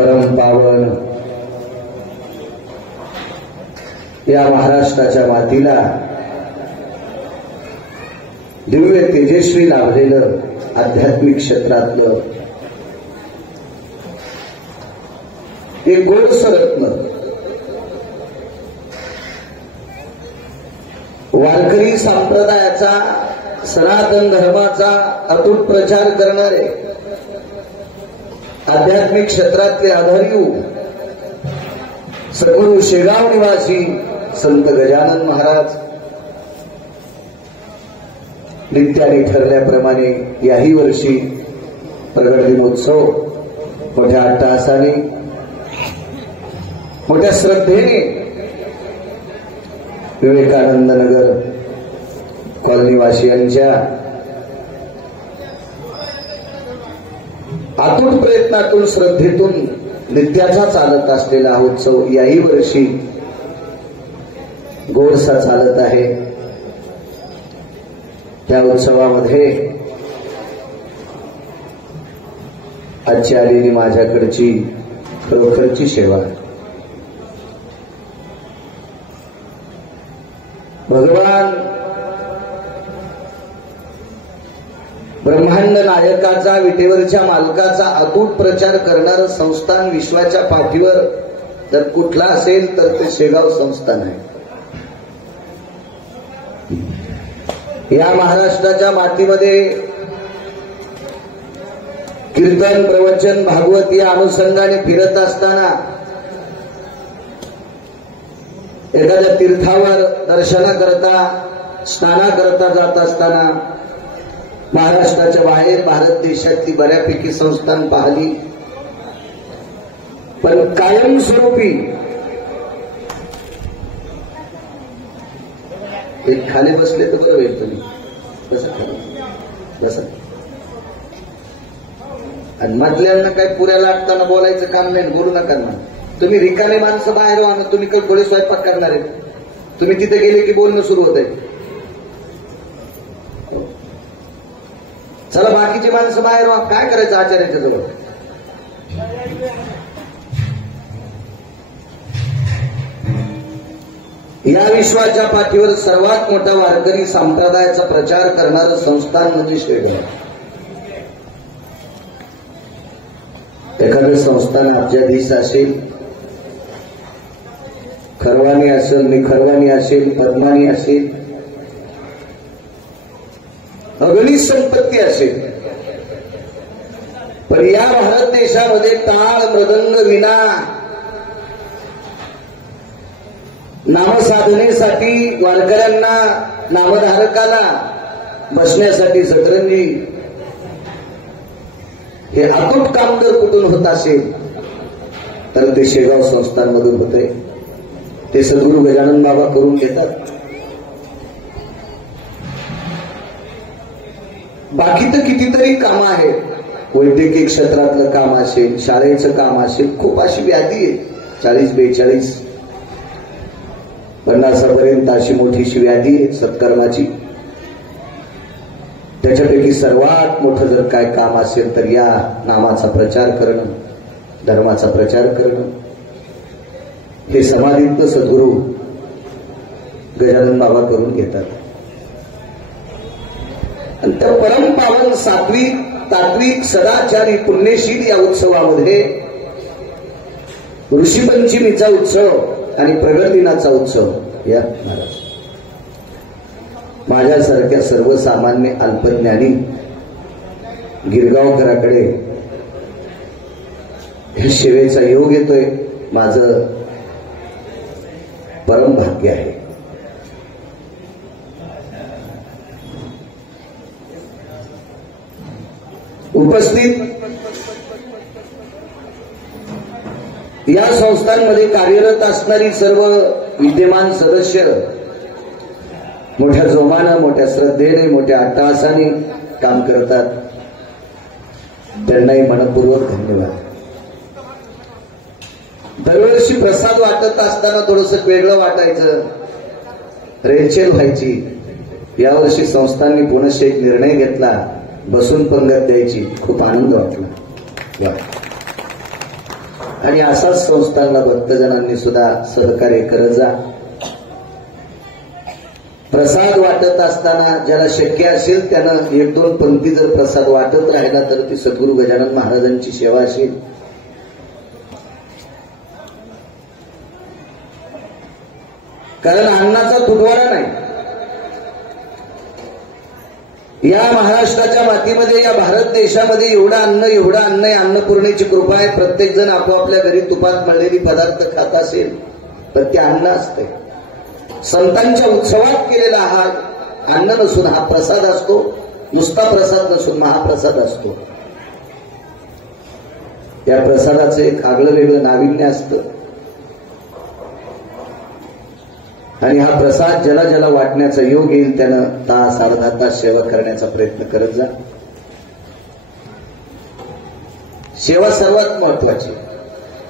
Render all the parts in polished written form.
परम पावन या महाराष्ट्राच्या मातीला दिव्य तेजस्वी लाभलेलं आध्यात्मिक क्षेत्रातलं एक गोडसरत्न वारकरी संप्रदायाचा सनातन धर्माचा अतूट प्रचार करणारे आध्यात्मिक क्षेत्रातले आधारीव सद्गुरु शेगाव निवासी संत गजानन महाराज नित्याने ठरल्याप्रमाणे याही वर्षी प्रगट दिनोत्सव मोठ्या अट्टहासाने मोठ्या श्रद्धेने विवेकानंद नगर कॉलनीवासियांच्या आतुर प्रयत्नातून श्रद्धेतून नित्याचा चालत असलेला हा उत्सव याही वर्षी गोडसा चालत आहे। त्या उत्सवामध्ये आजची आलेली माझ्याकडची खरोखरची सेवा भगवान ब्रह्मांड नायकाचा विटेवरच्या मालकाचा अतूट प्रचार करणारं संस्थान विश्वाच्या पाठीवर जर कुठला असेल तर ते शेगाव संस्थान आहे। या महाराष्ट्राच्या मातीमध्ये कीर्तन प्रवचन भागवत या अनुषंगाने फिरत असताना एखाद्या तीर्थावर दर्शनाकरता स्नानाकरता जात असताना महाराष्ट्राच्या बाहेर भारत देशातली बऱ्यापैकी संस्थान पाहिली, पण कायमस्वरूपी एक खाली बसले तर बरं होईल। तुम्ही बसा आणि मधल्यांना काही पुऱ्या लागताना बोलायचं काम नाही, बोलू नका ना। तुम्ही रिकामे माणसं बाहेर व्हा ना, तुम्ही काही थोडे स्वयंपाक करणार आहे, तुम्ही तिथे गेले की बोलणं सुरू होत आहे। चला बाकीची माणसं बाहेर व्हा, काय करायचं आचार्याच्या जवळ। या विश्वाच्या पाठीवर सर्वात मोठा वारकरी संप्रदायाचा प्रचार करणारं संस्थान म्हणजे शेगाव। एखादं संस्थान अब्जाधीश असेल, खरवानी असेल, निखरवानी असेल, पद्मानी असेल, अगणित संपत्ती असेल, पण या भारत देशामध्ये टाळ मृदंग विना नामसाधनेसाठी वारकऱ्यांना नामधारकाला बसण्यासाठी सतरंजी हे अतूट काम जर कुठून होत असेल तर ते शेगाव संस्थांमधून होते। ते सद्गुरु गजानन बाबा करून घेतात। बाकी तर कितीतरी कामं आहेत, वैद्यकीय क्षेत्रातलं काम असेल, शाळेचं काम असेल, खूप अशी व्याधी आहे, 40-42 50पर्यंत अशी मोठीशी व्याधी आहे सत्कर्माची। त्याच्यापैकी सर्वात मोठं जर काय काम असेल तर या नामाचा प्रचार करणं, धर्माचा प्रचार करणं, हे समाधीत सद्गुरु गजानन बाबा करून घेतात। आणि त्या परम पावन सात्विक तात्विक सदाचारी पुण्यशील या उत्सवामध्ये ऋषीपंचमीचा उत्सव आणि प्रगट दिनाचा उत्सव या महाराज माझ्यासारख्या सर्वसामान्य अल्पज्ञानी गिरगावकराकडे हे सेवेचा योग येतोय, माझं परम भाग्य आहे। उपस्थित या संस्थांमध्ये कार्यरत असणारी सर्व विद्यमान सदस्य मोठ्या जोमानं, मोठ्या श्रद्धेने, मोठ्या अट्टहासाने काम करतात, त्यांनाही मनपूर्वक धन्यवाद। दरवर्षी प्रसाद वाटत असताना थोडंसं वेगळं वाटायचं, रेलचेल व्हायची। यावर्षी संस्थांनी पुनश्च एक निर्णय घेतला, बसून पंगत द्यायची। खूप आनंद वाटला। आणि असाच संस्थांना भक्तजनांनी सुद्धा सहकार्य करत जा. प्रसाद वाटत असताना ज्याला शक्य असेल त्यानं एक दोन पंक्ती जर प्रसाद वाटत राहिला तर ती सद्गुरू गजानन महाराजांची सेवा असेल. कारण अन्नाचा तुटवडा नाही. या महाराष्ट्राच्या मातीमध्ये, या भारत देशामध्ये एवढं अन्न आहे. अन्नपूर्णेची कृपा आहे. प्रत्येक जण आपोआपल्या घरी तुपात मळलेली पदार्थ खात असेल पण ते अन्न असते. संतांच्या उत्सवात केलेला हा अन्न नसून हा प्रसाद असतो. नुसता प्रसाद नसून महाप्रसाद असतो. या प्रसादाचं एक आगळं वेगळं नाविन्य असतं. आणि हा प्रसाद ज्याला ज्याला वाटण्याचा योग येईल त्यानं तास अर्धा तास सेवा करण्याचा प्रयत्न करत जा. सेवा सर्वात महत्वाची.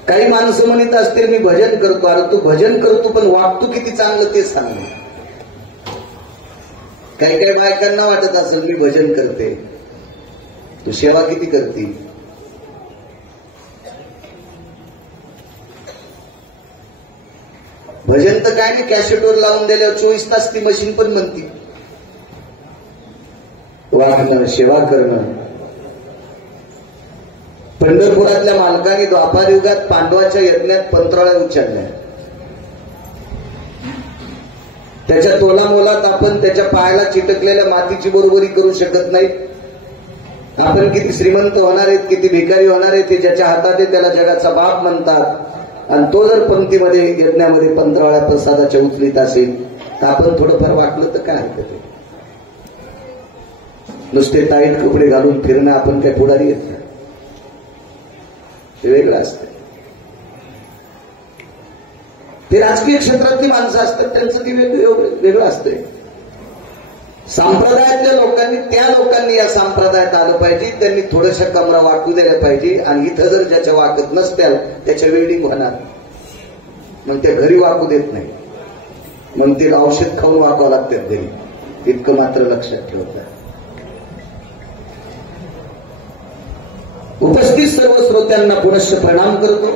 काही माणसं म्हणत असतील मी भजन करतो. अरे तू भजन करतो पण वागतो किती चांगलं ते सांग. काही काही बायकांना वाटत असेल मी भजन करते, तू सेवा किती करते. भजन तर काय नाही, कॅसेटवर लावून दिल्यावर 24 तास ती मशीन पण म्हणते. वागणं, सेवा करणं. पंढरपुरातल्या मालकाने द्वापार युगात पांडवाच्या यज्ञात पंतराळ्या उच्चारल्या. त्याच्या तोलामोलात आपण त्याच्या पायाला चिटकलेल्या मातीची बरोबरी करू शकत नाही. आपण किती श्रीमंत होणार आहेत, किती भिकारी होणार आहेत, हे ज्याच्या हातात आहे त्याला जगाचा बाप म्हणतात. आणि तो जर पंक्तीमध्ये यज्ञामध्ये पंतराळ्या प्रसादाच्या उचलीत असेल तर आपण थोडंफार वाटलं तर काय हरकत आहे. नुसते टाईट कपडे घालून फिरणं आपण काय पुढारी येत नाही. ते वेगळं असतं. ते राजकीय क्षेत्रातली माणसं असतात त्यांचं ती वेगळं असतंय. संप्रदायातल्या लोकांनी, त्या लोकांनी या संप्रदायात आलं पाहिजे. त्यांनी थोड्याशा कमरा वाकू दिल्या पाहिजे. आणि इथं जर ज्याच्या वाकत नसत्याल त्याच्या वेल्डिंग होणार. मग त्या घरी वाकू देत नाही. मग ते औषध खाऊन वाकावं लागतात घरी. इतकं मात्र लक्षात ठेवतात. उपस्थित सर्व श्रोत्यांना पुनश्च प्रणाम करतो.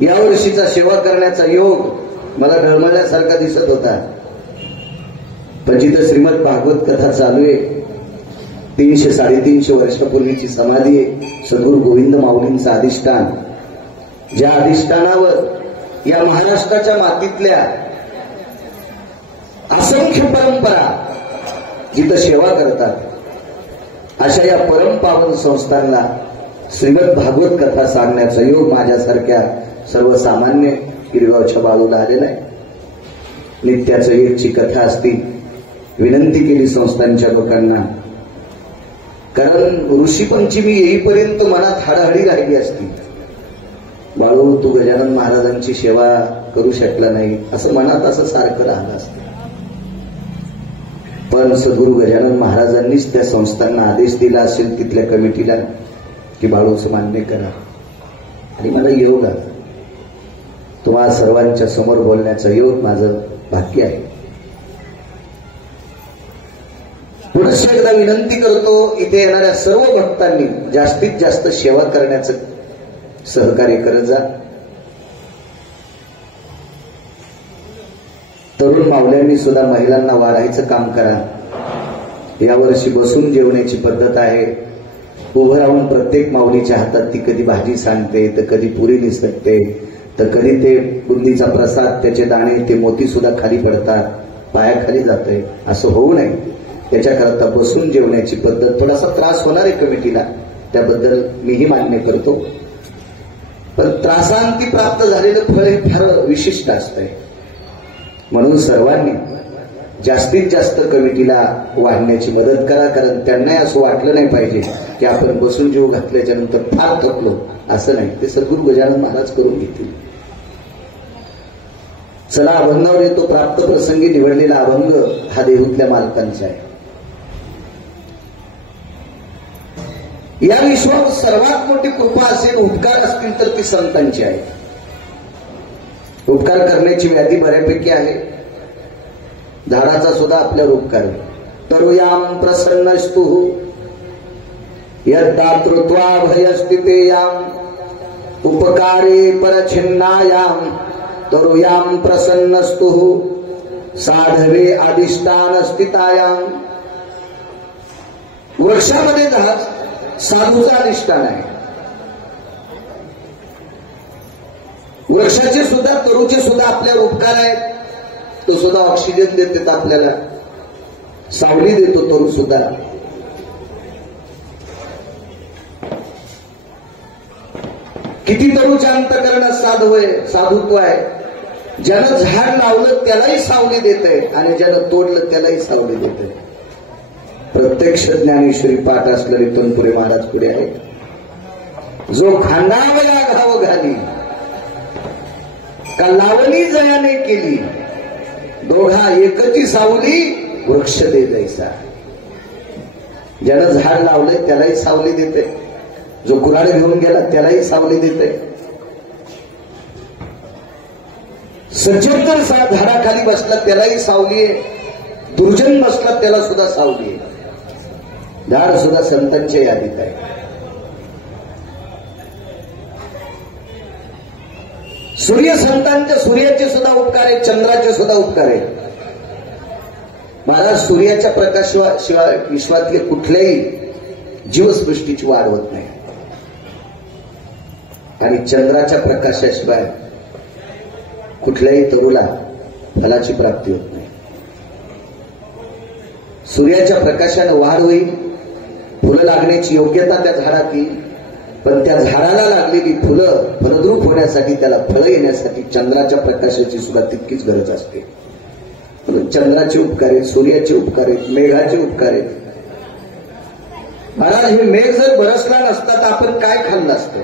यावर्षीचा सेवा करण्याचा योग मला ढळमळल्यासारखा दिसत होता. पण जिथं श्रीमद भागवत कथा चालू आहे, 300-350 वर्षापूर्वीची समाधी आहे, सद्गुरू गोविंद माऊलींचं अधिष्ठान. ज्या अधिष्ठानावर या महाराष्ट्राच्या मातीतल्या असंख्य परंपरा जिथं सेवा करतात, अशा या परमपावन संस्थांना श्रीमद भागवत कथा सांगण्याचा योग माझ्यासारख्या सर्वसामान्य गिरगावच्या बाळूला आलेला आहे. नित्याचं एकची कथा असती. विनंती केली संस्थांच्या लोकांना, कारण ऋषी पंचमी येईपर्यंत मनात हाडाहाडी राहिली असती. बाळू तू गजानन महाराजांची सेवा करू शकला नाही असं मनात असं सारखं राहिलं असतं. पण सद्गुरू गजानन महाराजांनीच त्या संस्थांना आदेश दिला असेल तिथल्या कमिटीला की बाळूचं मान्य करा. आणि मला योग आला. तुम्हा सर्वांच्या समोर बोलण्याचा योग माझं भाग्य आहे. पुनश्च एकदा विनंती करतो, इथे येणाऱ्या सर्व भक्तांनी जास्तीत जास्त सेवा करण्याचं सहकार्य करत जा. तरुण माऊल्यांनी सुद्धा महिलांना वाढायचं काम करा. यावर्षी बसून जेवण्याची पद्धत आहे. उभं राहून प्रत्येक माऊलीच्या हातात ती कधी भाजी सांगते, तर कधी पुरी निसटते, तर कधी ते बुंदीचा प्रसाद, त्याचे दाणे, ते मोती सुद्धा खाली पडतात, पायाखाली जातंय. असं होऊ नये त्याच्याकरता बसून जेवण्याची पद्धत. थोडासा त्रास होणार आहे कमिटीला, त्याबद्दल मीही मान्य करतो. पण त्रासांती प्राप्त झालेलं फळ हे फार विशिष्ट असतंय. म्हणून सर्वांनी जास्तीत जास्त कमिटीला वाढण्याची मदत करा. कारण त्यांनाही असं वाटलं नाही पाहिजे की आपण बसून जीव घातल्याच्या नंतर फार थकलो, असं नाही. ते सद्गुरू गजानन महाराज करून घेतील. चला अभंगावर येतो. प्राप्त प्रसंगी निवडलेला अभंग हा देहूतल्या मालकांचा आहे. या विश्वात सर्वात मोठी कृपा असेल, उपकार असतील तर ती संतांची आहे. उपकार करण्याची व्याधी बऱ्यापैकी आहे. झाडाचा सुद्धा आपल्यावर उपकार. तरुयाम प्रसन्नस्तु यद्दातृत्वाभयस्थितेयां उपकारे परछिन्नायां तरुयां प्रसन्नस्तु साधवे अधिष्ठान स्थितायां. वृक्षामध्ये साधूचा अधिष्ठान आहे. वृक्षाचे सुद्धा तरुचे सुद्धा आपल्यावर उपकार आहेत. तो सुद्धा ऑक्सिजन देतात आपल्याला, सावली देतो तरू सुद्धा. किती तरुच्या अंतकरणात साधुत्व आहे. ज्यानं झाड लावलं त्यालाही सावली देते आणि ज्यानं तोडलं त्यालाही सावली देते. प्रत्यक्ष ज्ञानेश्वरी पाठ असलेले तनपुरे महाराज पुढे आहेत. जो खांदावया घाव घाली का लावणी जयाने केली, दोघा एकची सावली वृक्ष दे जैसा. ज्यानं झाड लावलंय त्यालाही सावली देते, जो कुऱ्हाड घेऊन गेला त्यालाही सावली देते. सज्जन जर झाडाखाली बसला त्यालाही सावली आहे, दुर्जन बसला त्याला सुद्धा सावली आहे. झाड सुद्धा संतांच्या यादीत आहे. सूर्य संतांच्या, सूर्याचे सुद्धा उपकार आहेत, चंद्राचे सुद्धा उपकार आहेत. महाराज सूर्याच्या प्रकाशाशिवाय विश्वातले कुठल्याही जीवसृष्टीची वाढ होत नाही आणि चंद्राच्या प्रकाशाशिवाय कुठल्याही तरुला फलाची प्राप्ती होत नाही. सूर्याच्या प्रकाशाने वाढ होईल, फुलं लागण्याची योग्यता त्या झाडात येईल, पण त्या झाडाला लागलेली फुलं फलद्रूप होण्यासाठी, त्याला फळं येण्यासाठी चंद्राच्या प्रकाशाची सुद्धा तितकीच गरज असते. म्हणून चंद्राचे उपकार आहेत, सूर्याचे उपकार आहेत, मेघाचे उपकार आहेत. महाराज हे मेघ जर बरसला नसता तर आपण काय खाल्लं असतं.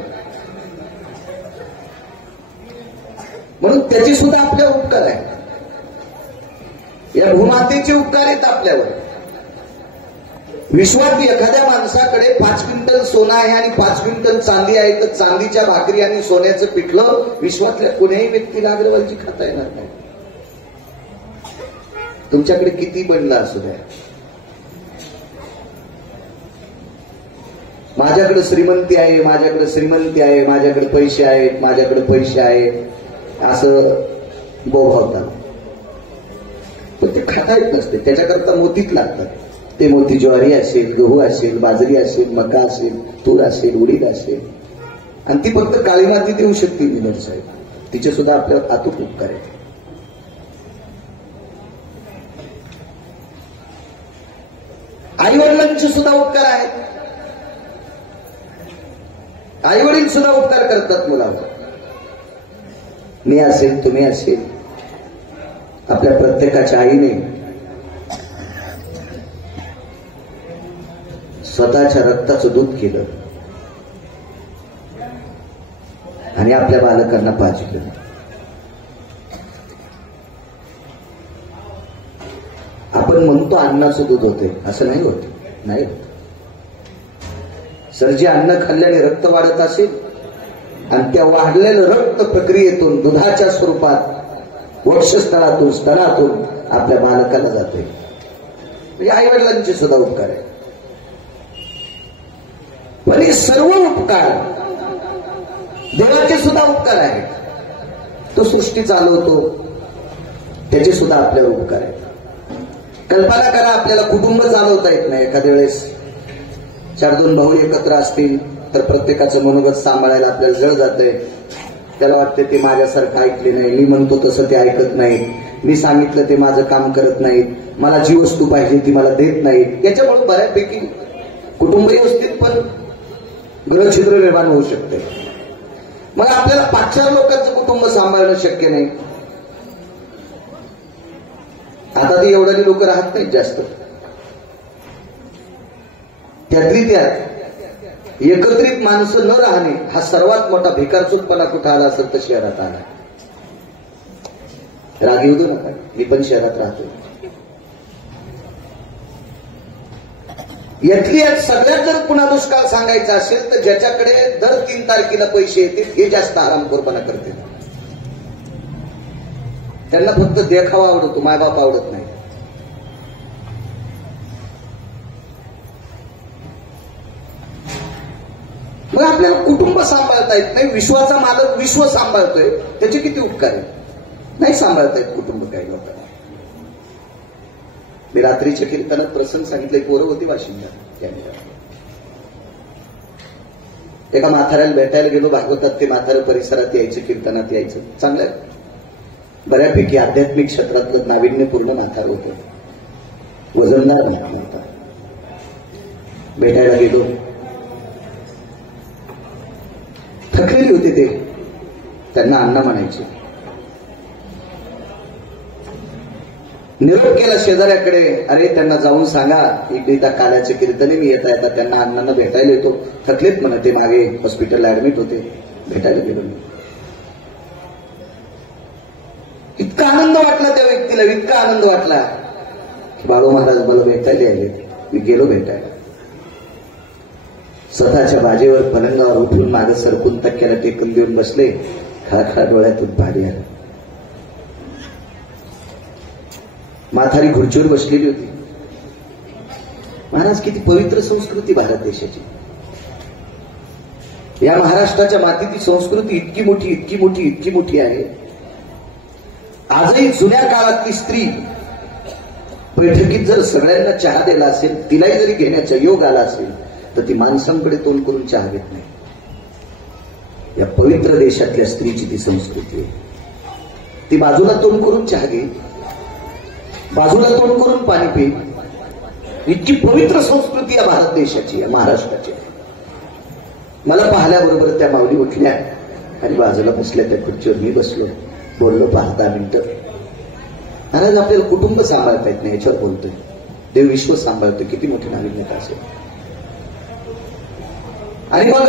म्हणून त्याचे सुद्धा आपल्या उपकार आहेत. या भूमातेचे उपकार आहेत आपल्यावर. विश्वात एखाद्या माणसाकडे 5 क्विंटल सोनं आहे आणि 5 क्विंटल चांदी आहे, तर चांदीच्या भाकरी आणि सोन्याचं पिठलं विश्वातल्या कुण्याही व्यक्तीला अग्रवालची खाता येणार नाही. तुमच्याकडे किती बनलं असू द्या, माझ्याकडे श्रीमंती आहे, माझ्याकडे श्रीमंती आहे, माझ्याकडे पैसे आहेत, माझ्याकडे पैसे आहेत असं बोभावतात, पण ते खाता येत नसते. त्याच्याकरता मोतीच लागतात. ते मोती ज्वारी असेल, गहू असेल, बाजरी असेल, मका असेल, तूर असेल, उडीद असेल, आणि ती फक्त काळी माती देऊ शकते विनोद साहेब. तिचे सुद्धा आपल्याला अतूट उपकार आहेत. आई वडिलांचे सुद्धा उपकार आहेत. आई वडील सुद्धा उपकार करतात मुलावर. मी असेल, तुम्ही असेल, आपल्या प्रत्येकाच्या आईने स्वतःच्या रक्ताचं दूध केलं आणि आपल्या बालकांना पाजलं. आपण म्हणतो अन्नाचं दूध होते, असं नाही होत, नाही होत. सर, जे अन्न खाल्ल्याने रक्त वाढत असेल आणि त्या वाढलेलं रक्त प्रक्रियेतून दुधाच्या स्वरूपात वक्षस्थळातून, स्तनातून आपल्या बालकाला जाते. म्हणजे आई वडिलांचे सुद्धा उपकार आहे. पण हे सर्व उपकार देवाचे सुद्धा उपकार आहेत. तो सृष्टी चालवतो, त्याचे सुद्धा आपल्यावर उपकार आहेत. कल्पना करा, आपल्याला कुटुंब चालवता येत नाही. एखाद्या वेळेस 4-2 भाऊ एकत्र असतील तर प्रत्येकाचं मनोगत सांभाळायला आपल्याला जळ जातंय. त्याला वाटते ते माझ्यासारखं ऐकले नाही, मी म्हणतो तसं ते ऐकत नाही, मी सांगितलं ते माझं काम करत नाहीत, मला जी वस्तू पाहिजे ती मला देत नाहीत. याच्यामुळे बऱ्यापैकी कुटुंब व्यवस्थित पण ग्रहछिद्र निर्माण होऊ शकते. मग आपल्याला 5-4 लोकांचं कुटुंब सांभाळणं शक्य नाही. आता ती एवढी लोक राहत नाहीत जास्त. त्यातली त्यात एकत्रित माणसं न राहणे हा सर्वात मोठा भिकारचूकपणा कुठं आला असेल तर शहरात आला. राग येऊ दे नका, मी पण शहरात राहतो. यातली यात सगळ्यात जर पुन्हा दुष्काळ सांगायचा असेल तर ज्याच्याकडे दर 3 तारखेला पैसे येतील हे जास्त आरामखोरपणा करते. त्यांना फक्त देखावा आवडतो, मायबाप आवडत नाही. मग आपल्याला कुटुंब सांभाळता येत नाही, विश्वाचा मालक विश्व सांभाळतोय, त्याचे किती उपकार आहे. नाही सांभाळता येत कुटुंब काही लोकांना. मी रात्रीच्या कीर्तनात प्रसंग सांगितले. पोरं होती वाशिमला, एका म्हाताऱ्याला भेटायला गेलो. भागवतात ते म्हातारं परिसरात यायचं, कीर्तनात यायचं. चांगलं बऱ्यापैकी आध्यात्मिक क्षेत्रातलं नाविन्यपूर्ण म्हातार होतं, वजनदार म्हातार. भेटायला गेलो, थकलेली होते ते. त्यांना अण्णा म्हणायचे. निरोप केला शेजाऱ्याकडे. अरे त्यांना जाऊन सांगा इकडे काल्याचे कीर्तने मी येता येतात त्यांना अण्णांना भेटायला येतो. थकलेत म्हणा ते, मागे हॉस्पिटलला ऍडमिट होते. भेटायला गेलो मी. इतका आनंद वाटला त्या व्यक्तीला, इतका आनंद वाटला की बाळू महाराज मला भेटायला आले. मी गेलो भेटायला. स्वतःच्या बाजेवर पलंगावर उठून मागे सरकून तक्क्याला टेकून देऊन बसले. खळखळा डोळ्यातून पाणी आलं. म्हातारी खुर्चीवर बसलेली होती. महाराज किती पवित्र संस्कृती भारत देशाची. या महाराष्ट्राच्या मातीची संस्कृती इतकी मोठी इतकी मोठी इतकी मोठी आहे. आजही जुन्या काळातली स्त्री बैठकीत जर सगळ्यांना चहा दिला असेल, तिलाही जरी घेण्याचा योग आला असेल, तर ती माणसांकडे तोंड करून चहा घेत नाही. या पवित्र देशातल्या स्त्रीची ती संस्कृती आहे. ती बाजूला तोंड करून चहा घे, बाजूला तोंड करून पाणी पी. इतकी पवित्र संस्कृती या भारत देशाची, या महाराष्ट्राची. मला पाहिल्याबरोबर त्या माऊली उठल्या आणि बाजूला बसल्या. त्या खुर्चीवर मी बसलो. बोललो 5-10 मिनिटं. महाराज आपल्याला कुटुंब सांभाळता येत नाही याच्यावर बोलतोय. देव विश्व सांभाळतोय. किती मोठी नाविन्यता असेल. आणि मग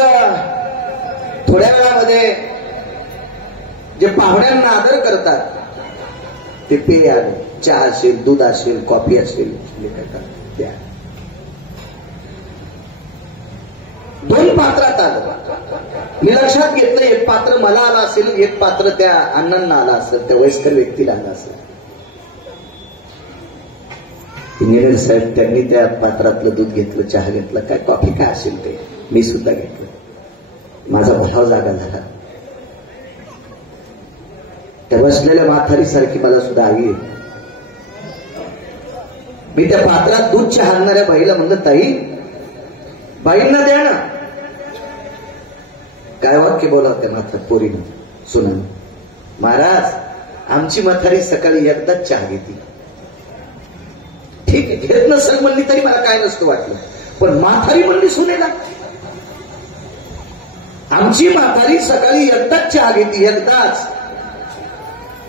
थोड्या वेळामध्ये जे पाहुण्यांना आदर करतात ते पेय आले. चहा असेल, दूध असेल, कॉफी असेल, द्या. 2 पात्रात आलं. मी लक्षात घेतलं एक पात्र मला आलं असेल, एक पात्र त्या अण्णांना आलं असेल, त्या वयस्कर व्यक्तीला आलं असेल. इंजिनियर साहेब त्यांनी त्या पात्रातलं दूध घेतलं, चहा घेतला, काय कॉफी काय असेल ते मी सुद्धा घेतलं. माझा भाव जागा झाला. त्या बसलेल्या म्हातारी सारखी मला सुद्धा हवी आहे. मी त्या पात्रात दूध चहा आणणाऱ्या बाईला म्हणलं, ताई बाईंना द्या ना. काय वाक्य बोला त्या म्हातार पोरीनं सुना. महाराज आमची म्हातारी सकाळी एकदाच चहा घेते. ठीक आहे, घेत नसेल म्हणली तरी मला काय नसतं वाटलं, पण म्हातारी म्हणली सुनेला. आमची म्हातारी सकाळी एकदाच चहा घेते, एकदाच.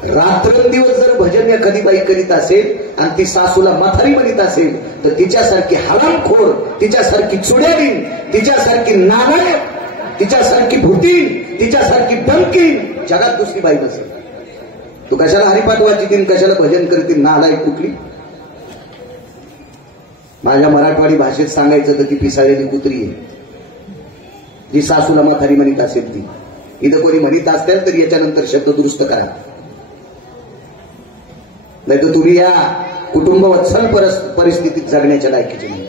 रात्रंदिवस जर भजन एखादी बाई करीत असेल आणि ती सासूला म्हातारी म्हणत असेल, तर तिच्यासारखी हरामखोर, तिच्यासारखी चुड्यारीण, तिच्यासारखी नालायक, तिच्यासारखी भूतीन, तिच्यासारखी बंकीन जगात दुसरी बाई नसेल. तू कशाला हरिपाठ वाचितीन, कशाला भजन करतील, नालायक कुठली. माझ्या मराठवाडी भाषेत सांगायचं तर ती पिसाळलेली कुत्री आहे, जी सासूला म्हातारी म्हणत असेल. ती इथं कोणी म्हणत असेल तर याच्यानंतर शब्द दुरुस्त करा, नाही तर तुम्ही या कुटुंब वत्सल परिस्थितीत जगण्याच्या लायकीचे नाही.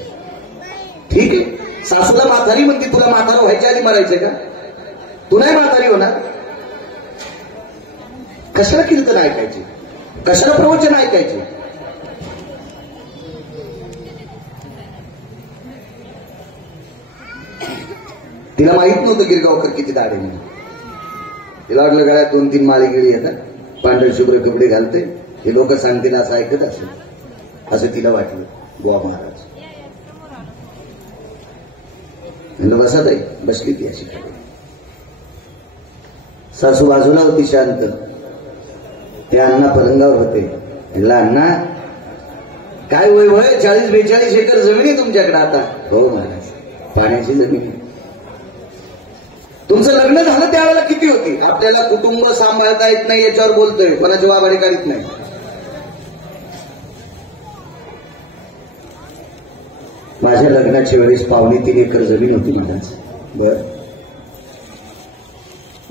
ठीक आहे, सासूला म्हातारी म्हणते, तुला म्हातारा व्हायच्या आधी मरायचंय का? तू नाही म्हातारी होणार. कशाला कीर्तन ऐकायची, कशाला प्रवचन ऐकायचे. तिला माहित नव्हतं गिरगावकर किती दाढे म्हणून. तिला वाटलं गळ्यात 2-3 माळी गिळी येतात, पांढरे शुभ्र कपडे घालते, हे लोक सांगतील असं ऐकत असेल, असं तिला वाटलं. बुवा महाराज म्हणलं बसा ताई. बसली ती अशी. सासू बाजूला होती शांत. ते अण्णा पलंगावर होते. म्हणलं अण्णा काय वय वय 40-42 एकर जमीन आहे तुमच्याकडे आता? हो महाराज, पाण्याची जमीन. तुमचं लग्न झालं त्यावेळेला किती होती? आपल्याला कुटुंब सांभाळता येत नाही याच्यावर बोलतोय, कोणाची वाबाडी काढत नाही. माझ्या लग्नाच्या वेळेस 2.25 एकर जमीन होती महाराज. बर,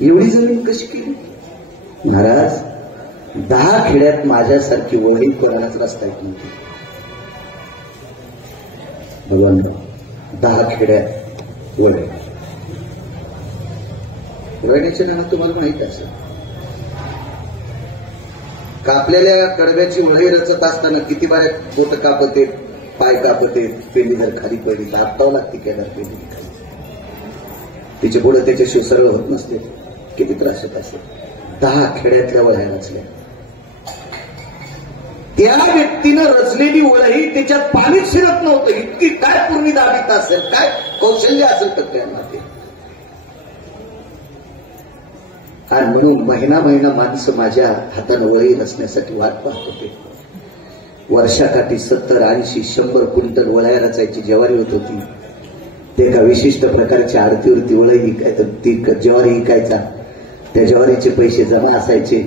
एवढी जमीन कशी केली महाराज? 10 खेड्यात माझ्यासारखी वडील कोणालाच रस्ता येत नव्हती. भगवान 10 खेड्यात वडील. वळण्याचे नाव तुम्हाला माहित असेल. कापलेल्या कडव्याची वळी रचत असताना किती बाऱ्या बोट कापते, पाय कापते, पेंडी जर खाली पडली तर हातावं लागते केदार पेंडी खाली. तिचे पुढे त्याच्याशिवाय सरळ होत नसते. किती त्रास होत असेल. 10 खेड्यातल्या वळ्या रचल्या. त्या व्यक्तीनं रचलेली वळही त्याच्यात पाणीच शिरत नव्हतं. इतकी काय पूर्वी दाबीत असेल, काय कौशल्य असेल तर त्यांना ते. आणि म्हणून महिना महिना माणसं माझ्या हातानं वळी रचण्यासाठी वाट पाहत होते. वर्षाकाठी 70, 80, 100 क्विंटल वळ्या रचायची ज्वारी होत होती. ते एका विशिष्ट प्रकारच्या आरतीवरती वळी विकायचं, ती ज्वारी विकायचा. त्या ज्वारीचे पैसे जमा असायचे.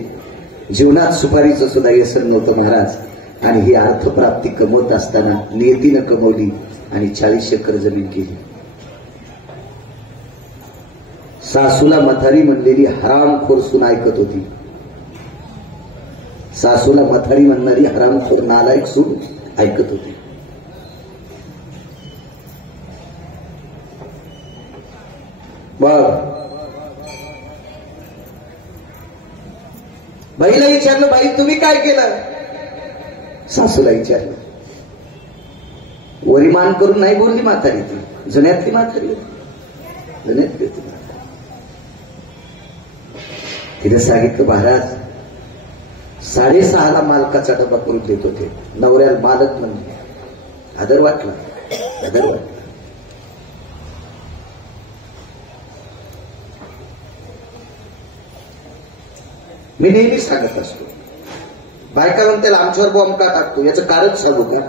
जीवनात सुपारीचं सुद्धा व्यसन नव्हतं महाराज. आणि ही अर्थप्राप्ती कमवत असताना नियतीनं कमवली आणि 40 एकर जमीन केली. सासूला मथारी म्हणलेली हरामखोर सून ऐकत होती. सासूला मथारी म्हणणारी हरामखोर नालायक सून ऐकत होती. बघ, बाईला विचारलं, बाई तुम्ही काय केलं? सासूला विचारलं. वरिमान करून नाही बोलली म्हातारी. ती जुन्यातली म्हातारी होती. जुन्यातली होती. तिने सांगितलं, महाराज 6:30 मालकाचा डबा करून देत होते. नवऱ्याला मालक म्हणले. आदर वाटला. आदर वाटला. मी नेहमी सांगत असतो, बायका म्हणून त्याला आमच्यावर बॉम्ब का टाकतो? याचं कारण सांगू का?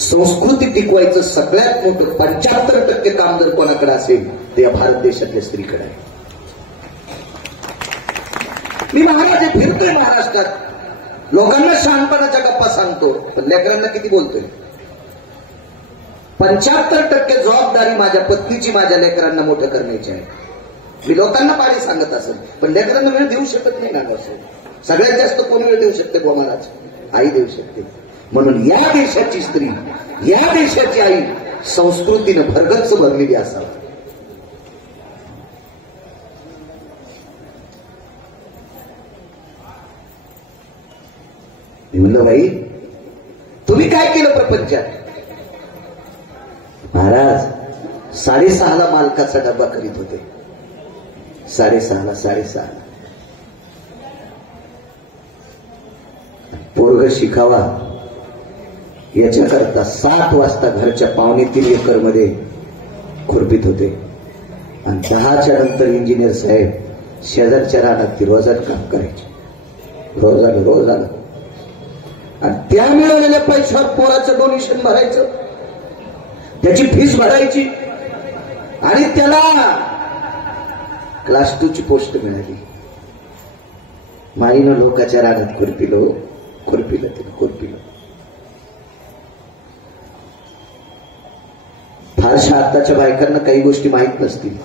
संस्कृती टिकवायचं सगळ्यात मोठं 75% काम जर कोणाकडे असेल तर या भारत देशातल्या स्त्रीकडे आहे. मी महाराज फिरतोय महाराष्ट्रात, लोकांना शहाणपणाच्या गप्पा सांगतो, पण लेकरांना किती बोलतोय? 75% जबाबदारी माझ्या पत्नीची माझ्या लेकरांना मोठं करण्याची आहे. मी लोकांना पाणी सांगत असेल, पण लेकरांना वेळ देऊ शकत नाही ना. असं सगळ्यात जास्त कोण वेळ देऊ शकते? बुवा महाराज, आई देऊ शकते. म्हणून या देशाची स्त्री, या देशाची आई संस्कृतीनं भरगच्च भरलेली असावी. मी म्हणलं, बाई तुम्ही काय केलं प्रपंचात? महाराज 6:30 मालकाचा डबा करीत होते. 6:30 पोरग शिकावा याच्याकरता 7 वाजता घरच्या 2.25 एकर मध्ये खुरपीत होते. आणि 10च्या नंतर इंजिनियर साहेब शेजारच्या रानात ती रोजात काम करायचे. रोजानं. आणि त्या मिळवलेल्या पैशावर पोराचं डोनेशन भरायचं, त्याची फीस भरायची. आणि त्याला क्लास 2 ची पोस्ट मिळाली. माईनं लोकांच्या रानात खुरपिलं. फारशा आताच्या बायकांना काही गोष्टी माहीत नसतील,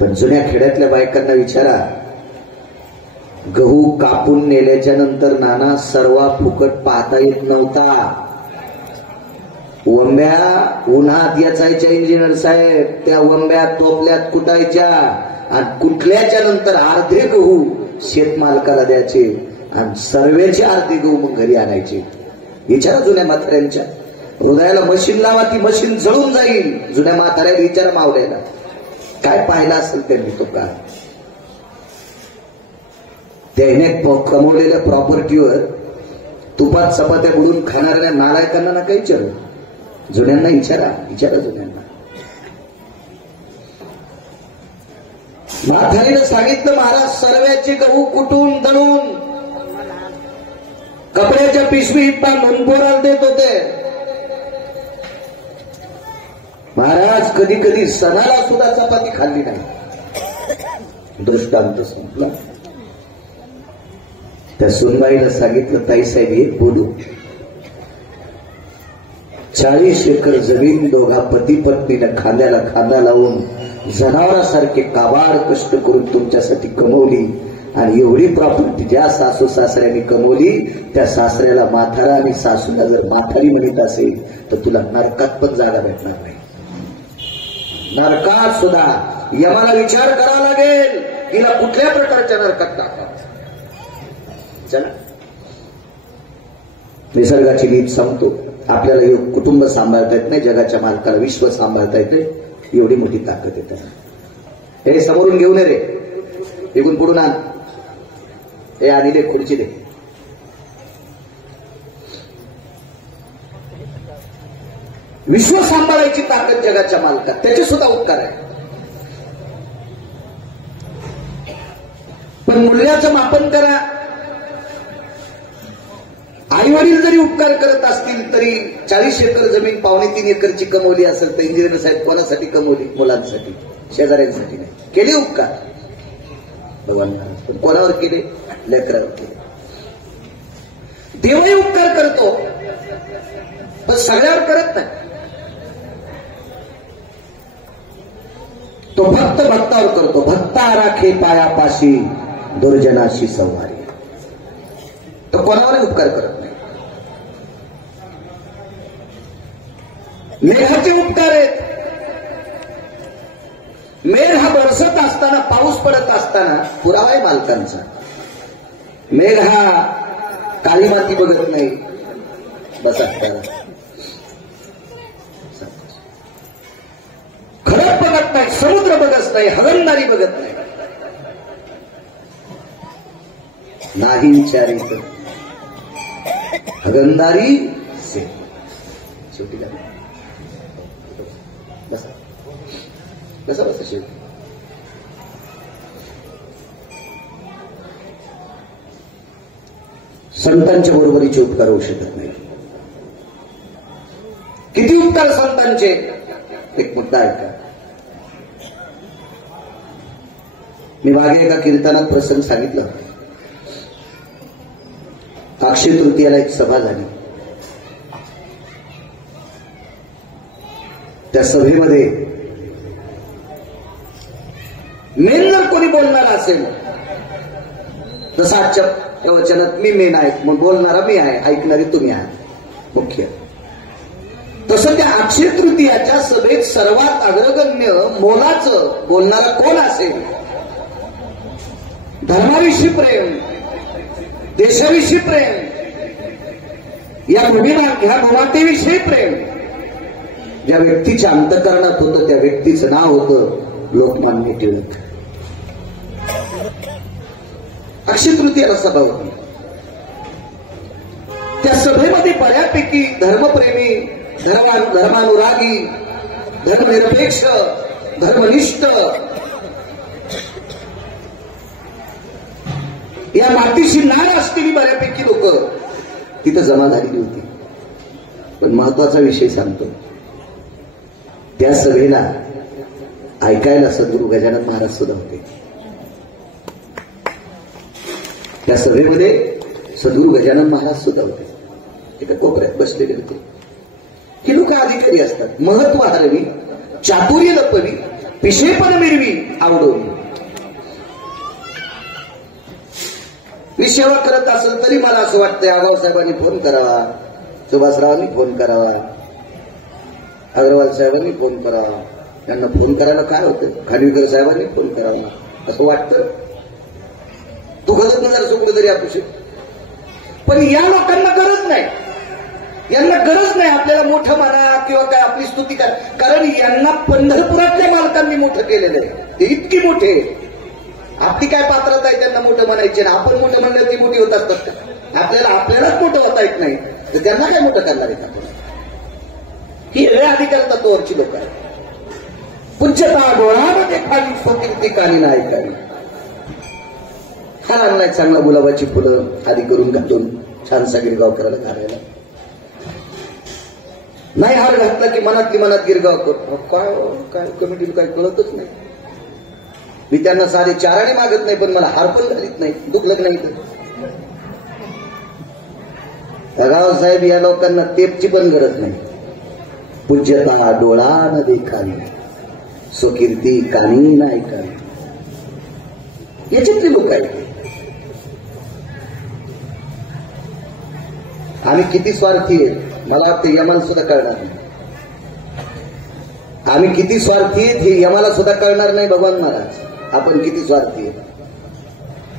पण जुन्या खेड्यातल्या बायकांना विचारा. गहू कापून नेल्याच्या नंतर नाना सर्वा फुकट पाहता येत नव्हता. वंब्या उन्हात याचायच्या इंजिनियर साहेब, त्या वंब्या टोपल्यात कुटायच्या आणि कुठल्याच्या नंतर अर्धे गहू शेतमालकाला द्यायचे आणि सर्वेचे अर्धे गहू मग घरी आणायचे. विचारा जुन्या म्हाताऱ्यांच्या. हृदयाला मशीन लावा, ती मशीन जळून जाईल. जुन्या म्हाताऱ्याला विचारा, मावड्याला काय पाहिला असेल त्यांनी तो काळ. त्याने कमवलेल्या प्रॉपर्टीवर तुपात चपात्या बुडून खाणाऱ्या नालायकांना ना काही विचारू. जुन्यांना विचारा जुन्यांना. म्हातारीनं सांगितलं, महाराज सर्व्याचे गहू कुटून दळून कपड्याच्या पिशवीत बांधून पोराला देत होते. महाराज कधी कधी सणाला सुद्धा चपाती खाल्ली नाही. दृष्टांत संपला. त्या सुनबाईला सांगितलं, ताईसाहेब एक बोलू. 40 एकर जमीन दोघा पती पत्नीनं खांद्याला खांदा लावून जनावरासारखे काबाड कष्ट करून तुमच्यासाठी कमवली. आणि एवढी प्रॉपर्टी ज्या सासू सासऱ्यांनी कमवली, त्या सासऱ्याला माथारा आणि सासूला जर माथारी म्हणत असेल तर तुला नरकात पण जागा भेटणार नाही. नरकात सुद्धा यमाला विचार करावा लागेल. हिला कुठल्या प्रकारच्या नरकात टाकावं. चला, निसर्गाची नीत सांगतो. आपल्याला कुटुंब सांभाळता येत नाही, जगाच्या मालकाला विश्व सांभाळता येते, एवढी मोठी ताकद येते. हे समोरून घेऊन ये रे, इकडून पुढून आण, हे आधी दे, खुर्ची दे. विश्व सांभाळायची ताकद जगाच्या मालकात, त्याचे सुद्धा उपकार आहे. पण मूल्याचं मापन करा. आई वडील जरी उपकार करत असतील तरी 40 एकर जमीन 2.5-3 एकरची कमवली असेल तर इंजिनियर साहेब कोणासाठी कमवली? मुलांसाठी, शेजाऱ्यांसाठी नाही. केले उपकार भगवान, पण कोणावर केले? लेकरावर केले. देवही उपकार करतो पण सगळ्यावर करत नाही. तो भक्त भक्तावर करतो. भक्ता राखे पायापाशी, दुर्जनाशी संवारी. तो कोणावर उपकार करत नाही. मेघाचे उपकार आहेत. मेघ हा बरसत असताना, पाऊस पडत असताना पुरावा आहे मालकांचा. मेघ हा काळी माती बघत नाही, बस असताना खडक बघत नाही, समुद्र बघत नाही, हगणदारी बघत नाही. नाही विचारित हगणदारी से शेवटी बसा बसा बसा. शेवटी संतांच्या बरोबरीचे उपकार होऊ शकत नाही. किती उपकार संतांचे. एक मुद्दा आहे का, मी मागे एका कीर्तनात प्रसंग सांगितलं. अक्षय तृतीयाला एक सभा झाली. त्या सभेमध्ये मेन जर कोणी बोलणार असेल, जसं आजच्या प्रवचनात मी मेन आहे, मग बोलणारा मी आहे, ऐकणारी तुम्ही आहात मुख्य, तसं त्या अक्षय तृतीयाच्या सभेत सर्वात अग्रगण्य मोलाचं बोलणारा कोण असेल? धर्माविषयी प्रेम, देशाविषयी प्रेम, या भूमातेविषयी प्रेम ज्या व्यक्तीच्या अंतःकरणात होतं त्या व्यक्तीचं नाव होतं लोकमान्य टिळक. अक्षय तृतीयाला सभा होती. त्या सभेमध्ये बऱ्यापैकी धर्मप्रेमी, धर्मानुरागी, धर्मनिरपेक्ष, धर्मनिष्ठ या मातीशी नाळ असलेली बऱ्यापैकी लोक तिथं जमा झालेली होती. पण महत्वाचा विषय सांगतो, त्या सभेला ऐकायला सद्गुरू गजानन महाराज सुद्धा होते. त्या सभेमध्ये सद्गुरू गजानन महाराज सुद्धा होते. एका कोपऱ्यात बसलेले होते. ही लोक अधिकारी असतात. महत्व हरवी, चातुर्य लपवी, पिशेपण मिरवी, आवडवली. मी सेवा करत असेल तरी मला असं वाटतंय आगावसाहेबांनी फोन करावा, सुभाषरावांनी फोन करावा, अग्रवाल साहेबांनी फोन करावा. त्यांना फोन करायला काय होतं? खानविलकर साहेबांनी फोन करावा असं वाटतं. तू गरज जर चुकलं तरी आपू शकतो. पण या लोकांना गरज नाही. यांना गरज नाही आपल्याला मोठं म्हणा किंवा काय आपली स्तुती करा, कारण यांना पंढरपुरातल्या मालकांनी मोठं केलेलं आहे. ते इतकी मोठे, आपली काय पात्रता आहे त्यांना मोठं म्हणायचे ना? आपण मोठं म्हणलं ती मोठी होत असतात का? आपल्यालाच मोठं होता येत नाही तर त्यांना काय मोठं करणार आहेत आपण? ही वेळ अधिकार तत्वावरची लोक आहेत. पूज्यता डोळ्यामध्ये खाली, स्वकीर्ती कानी नाही कानी. हा आणलाय चांगला गुलाबाची फुलं आधी करून घालून छानसा गिरगाव करायला घालायला. नाही हार घातला की मनातली मनात गिरगाव करतो. काय काय कमिटीला काय कळतच नाही. मी त्यांना साधे चाराने मागत नाही, पण मला हार पण घालीत नाही. दुखलं नाही तर साहेब या लोकांना तेपची पण गरज नाही. पूज्यता डोळा न देखावी, स्वकीर्ती कानी न ऐकावी. याच्यातले लोक आहेत. आम्ही किती स्वार्थी आहेत मला वाटतं यमान सुद्धा कळणार नाही. आम्ही किती स्वार्थी आहेत हे आम्हाला सुद्धा कळणार नाही भगवान महाराज, आपण किती स्वार्थी आहेत.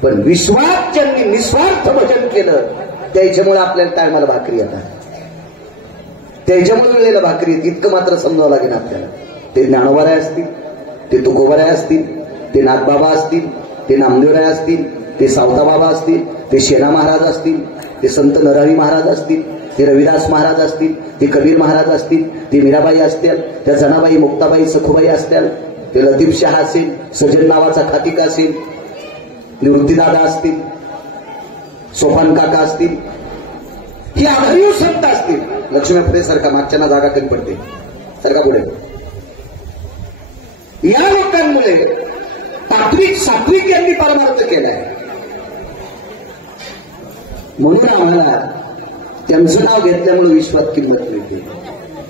पण विश्वात ज्यांनी निस्वार्थ भजन केलं त्याच्यामुळे आपल्याला टायमाला भाकरी येतात, त्याच्यामुळे मिळलेल्या भाकरी इतकं मात्र समजावं लागेल आपल्याला. ते ज्ञानोबाराय असतील, ते तुकोबाराय असतील, ते नाथबाबा असतील, ते नामदेवराय असतील, ते सावता बाबा असतील, ते शेना महाराज असतील, ते संत नरहरी महाराज असतील, ते रविदास महाराज असतील, ते कबीर महाराज असतील, ते मीराबाई असतील, त्या जनाबाई मुक्ताबाई सखुबाई असतील, ते लतीफ शाह असेल, सजन नावाचा खातिका असेल, निवृत्तीदादा असतील, सोपान काका असतील, ही आधारीव संत असतील. लक्ष्मी पुढे सारखा मागच्या जागा कमी पडते, सारखा पुढे. या लोकांमुळे तात्विक सात्विक यांनी परमार्थ केलाय. म्हणून आम्हाला त्यांचं नाव घेतल्यामुळे विश्वात किंमत मिळते,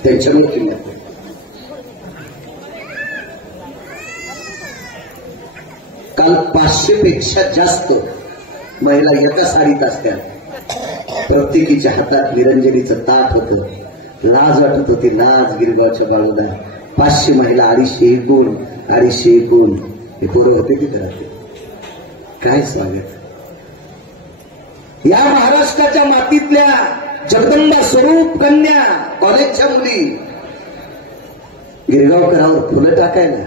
त्यांच्यामुळे किंमत मिळते. काल 500 पेक्षा जास्त महिला एका साडीत असत्या. प्रत्येकीच्या हातात निरंजनीचं ताट होतं. लाज वाटत होती, लाज गिरगावच्या बाळूला. 500 महिला, 250 एकूण हे पोरं होते ती घरात. काय स्वागत. या महाराष्ट्राच्या मातीतल्या जगदंबा स्वरूप कन्या कॉलेजच्या मुली गिरगावकरावर फुलं टाकायला.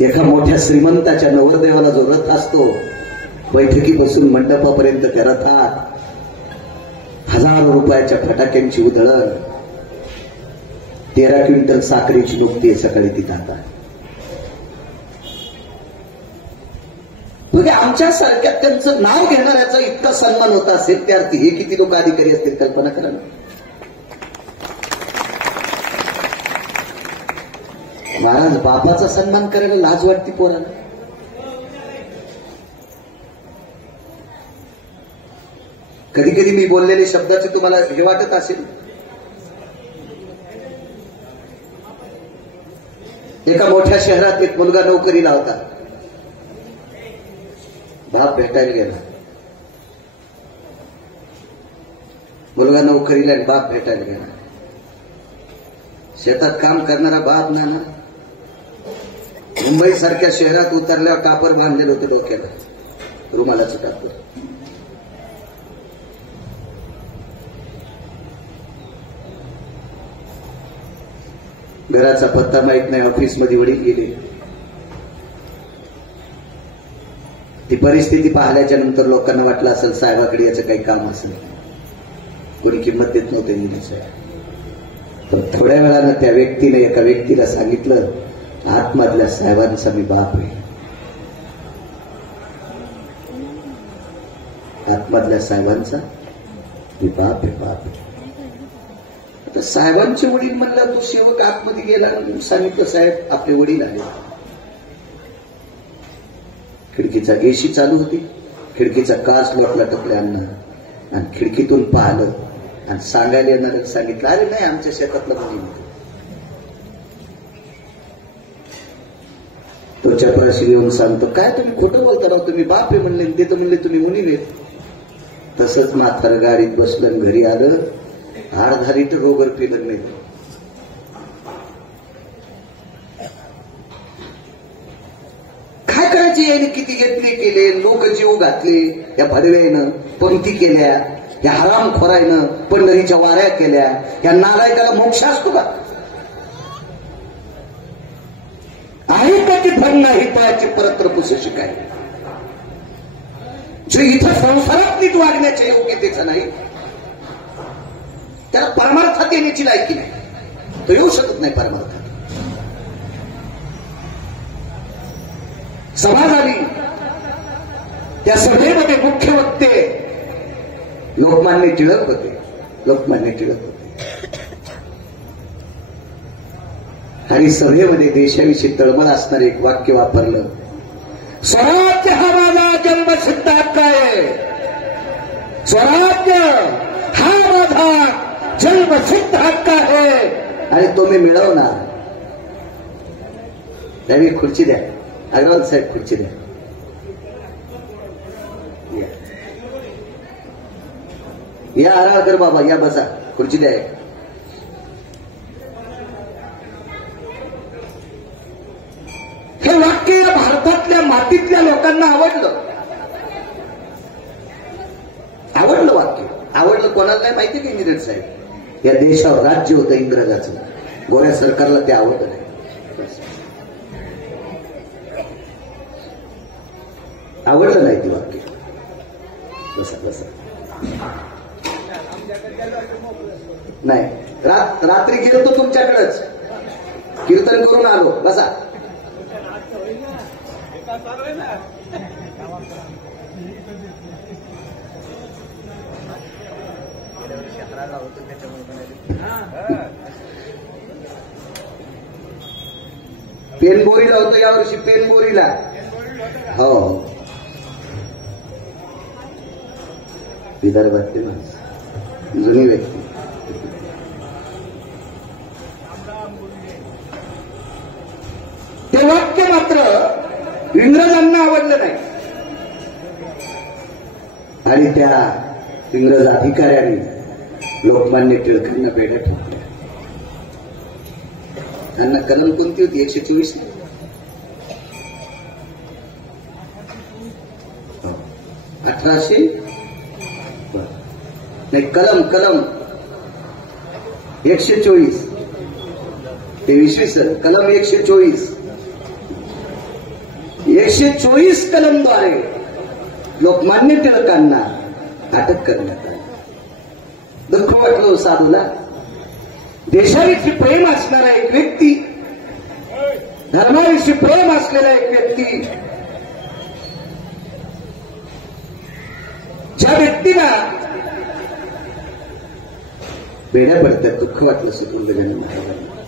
एका मोठ्या श्रीमंताच्या नवरदेवाला जो रथ असतो, बैठकीपासून मंडपापर्यंत त्या रथात हजारो रुपयाच्या फटाक्यांची उधळण, 13 क्विंटल साखरेची नुकती सकाळी तिथं आता. म्हणजे आमच्यासारख्या त्यांचं नाव घेणाऱ्याचा इतका सन्मान होत असेल, त्या अर्थी हे किती लोक अधिकारी असतील कल्पना करा ना. महाराज बापाचा सन्मान करायला लाज वाटते पोराला. कधी कधी मी बोललेले शब्दाचे तुम्हाला हे वाटत असेल. एका मोठ्या शहरात एक मुलगा नोकरीला होता. बाप भेटायला गेला. मुलगा नोकरीला आणि बाप भेटायला गेला. शेतात काम करणारा बाप ना मुंबई सारख्या शहरात उतरल्यावर कापड बांधलेलं होतं डोक्याला, रुमालाचं कापड. घराचा पत्ता माहित नाही. ऑफिसमध्ये वडील गेले. ती परिस्थिती पाहिल्याच्या नंतर लोकांना वाटलं असेल साहेबाकडे याचं काही काम असेल. कोणी किंमत देत नव्हते मुलीचं. पण थोड्या वेळानं त्या व्यक्तीने एका व्यक्तीला सांगितलं, आतमधल्या साहेबांचा मी बाप आहे. आतमधल्या साहेबांचा मी बाप आहे, बाप आहे. आता साहेबांचे वडील म्हणलं, तो सेवक आतमध्ये गेला. सांगितलं, साहेब आपले वडील आले. खिडकीचा एसी चालू होती. खिडकीचा काच लोटला टपल्यांना आणि खिडकीतून पाहिलं आणि सांगायला येणार सांगितलं, अरे नाही आमच्या शेतातलं मुली. तो चपराशी येऊन सांगतो, काय तुम्ही खोटं बोलता राव, तुम्ही बाप आहे म्हणले, ते तर म्हणले तुम्ही मुनी नाही. तसंच म्हातारं गाडीत बसलं, घरी आलं. 1/2 लिटर रोगर पिलं नाही. काय करायचे याने, किती घेतले केले, लोक जीव घातले या भडव्यानं, पंक्ती केल्या या हरामखोरायनं, पंढरीच्या वाऱ्या केल्या. या नालायकाला मोक्ष असतो का? आहे का ती फळ नाही त्याची परत्र पुसे शिकाय. जो इथं संसारात नीट वागण्याच्या योग्यतेचा नाही, त्याला परमार्थात येण्याची लायकी नाही. तो येऊ शकत नाही परमार्थात. समाजाने त्या सभेमध्ये मुख्य वक्ते लोकमान्य टिळक होते. लोकमान्य टिळक होते. आणि सभेमध्ये देशाविषयी तळमळ असणारे एक वाक्य वापरलं, स्वराज्य हा माझा जन्मसिद्ध हक्क आहे. स्वराज्य हा माझा जन्मसिद्ध हक्क आहे आणि तो मी मिळवणार. त्यावेळी खुर्ची द्या. अग्रवाल साहेब खुर्ची द्या. या आराकर बाबा या, बसा. खुर्ची द्या. हे वाक्य या भारतातल्या मातीतल्या लोकांना आवडलं. आवडलं वाक्य. आवडलं कोणाला नाही माहिती की नीरज साहेब, या देशावर राज्य होतं इंग्रजाचं, गोऱ्या सरकारला ते आवडलं नाही. आवडलं नाही ते वाक्य. बसा नाही, रात्री गेलो तुमच्याकडेच कीर्तन करून आलो. बसा. पेनबोरीला होतं यावर्षी, पेनबोरीला. हो, विदर्भातली माणसं, जुनी व्यक्ती. ते वाक्य मात्र इंग्रजांना आवडलं नाही आणि त्या इंग्रज अधिकाऱ्यांनी लोकमान्य टिळकांना बेड्या ठोकल्या. त्यांना कलम कोणती होती? 124. 1800 नाही, कलम 124 ते 20 कलम 124. 124 कलमद्वारे लोकमान्य टिळकांना अटक करण्यात आली. दुःख वाटलं साधूला. देशाविषयी प्रेम असणारा एक व्यक्ती, धर्माविषयी प्रेम असलेला एक व्यक्ती, ज्या व्यक्तीला बेड्या पडतात, दुःख वाटलं सुखुंदराने महाराजांना.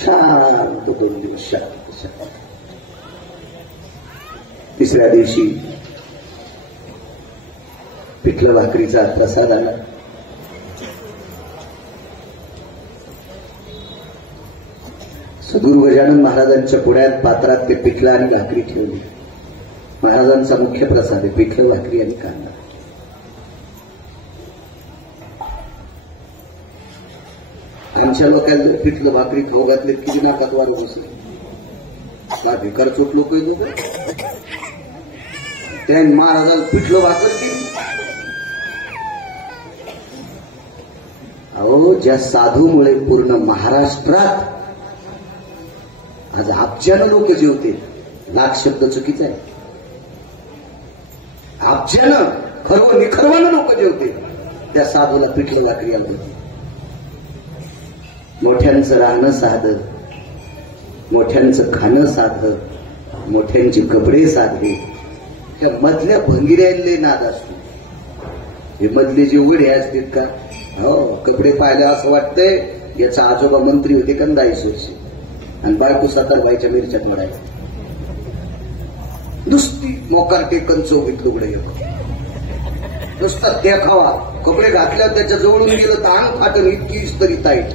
शांत 2 दिवस शांत. तिसऱ्या दिवशी पिठलं भाकरीचा प्रसाद आला. सद्गुरू गजानन महाराजांच्या पुढ्यात पात्रात ते पिठलं आणि भाकरी ठेवली. महाराजांचा मुख्य प्रसाद आहे पिठलं भाकरी आणि कांदा. आमच्या लोकांना पिठलं भाकरी खाऊ घातले किती नाकात वार बसले. भिकार चोट लोक येत होते, त्यांनी महाराजाला पिठलं भाकर केली. अहो, ज्या साधूमुळे पूर्ण महाराष्ट्रात आज अब्जानं लोक जेवते. लाख शब्द चुकीचा आहे. अब्जानं खरव निखरवानं लोक जेवते. त्या साधूला पिठलं भाकरी आली होती. मोठ्यांचं राहणं साधं, मोठ्यांचं खाणं साधं, मोठ्यांचे कपडे साधे. त्या मधल्या भंगिऱ्याले नाद असतो. हे मधले जे उघडे असतात का, हो, कपडे पाहिले असं वाटतंय याचा आजोबा मंत्री होते का 10 वर्ष आणि बायको 17 व्हायच्या मिरच्यात मरायला. नुसती मोकार टेकन चौकीत लुगडे येतो. नुसता त्या खावा कपडे घातल्यावर त्याच्या जवळून गेलं तर अंग फाटन इतकी तरी ताईट.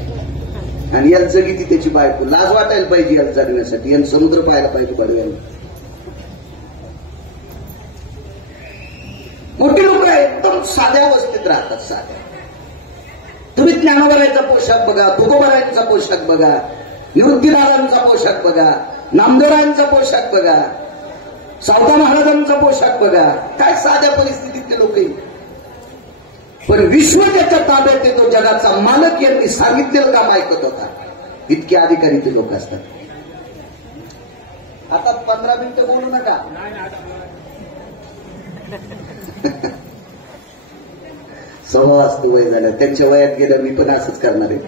आणि याला जगी ती त्याची बायको. लाज वाटायला पाहिजे याला जगण्यासाठी. यानं समुद्र पाहायला पाहिजे बडव्यानं. मोठी लोक एकदम साध्या अवस्थेत राहतात. साध्या. तुम्ही ज्ञानोबरायांचा पोशाख बघा, तुकोबरायांचा पोशाख बघा, निवृत्तीदारांचा पोशाख बघा, नामदेवरायांचा पोशाख बघा, सावता महाराजांचा पोशाख बघा. काय साध्या परिस्थितीतले लोक. पण विश्व त्याच्या ताब्यात येतो, जगाचा मालक यांनी सांगितलेलं काम ऐकत होता. इतके अधिकारी ते लोक असतात. आता 15 मिनिटं बोलू नका. सव्वा वाजता वय झालं. त्यांच्या वयात गेलं मी पण असंच करणार आहे.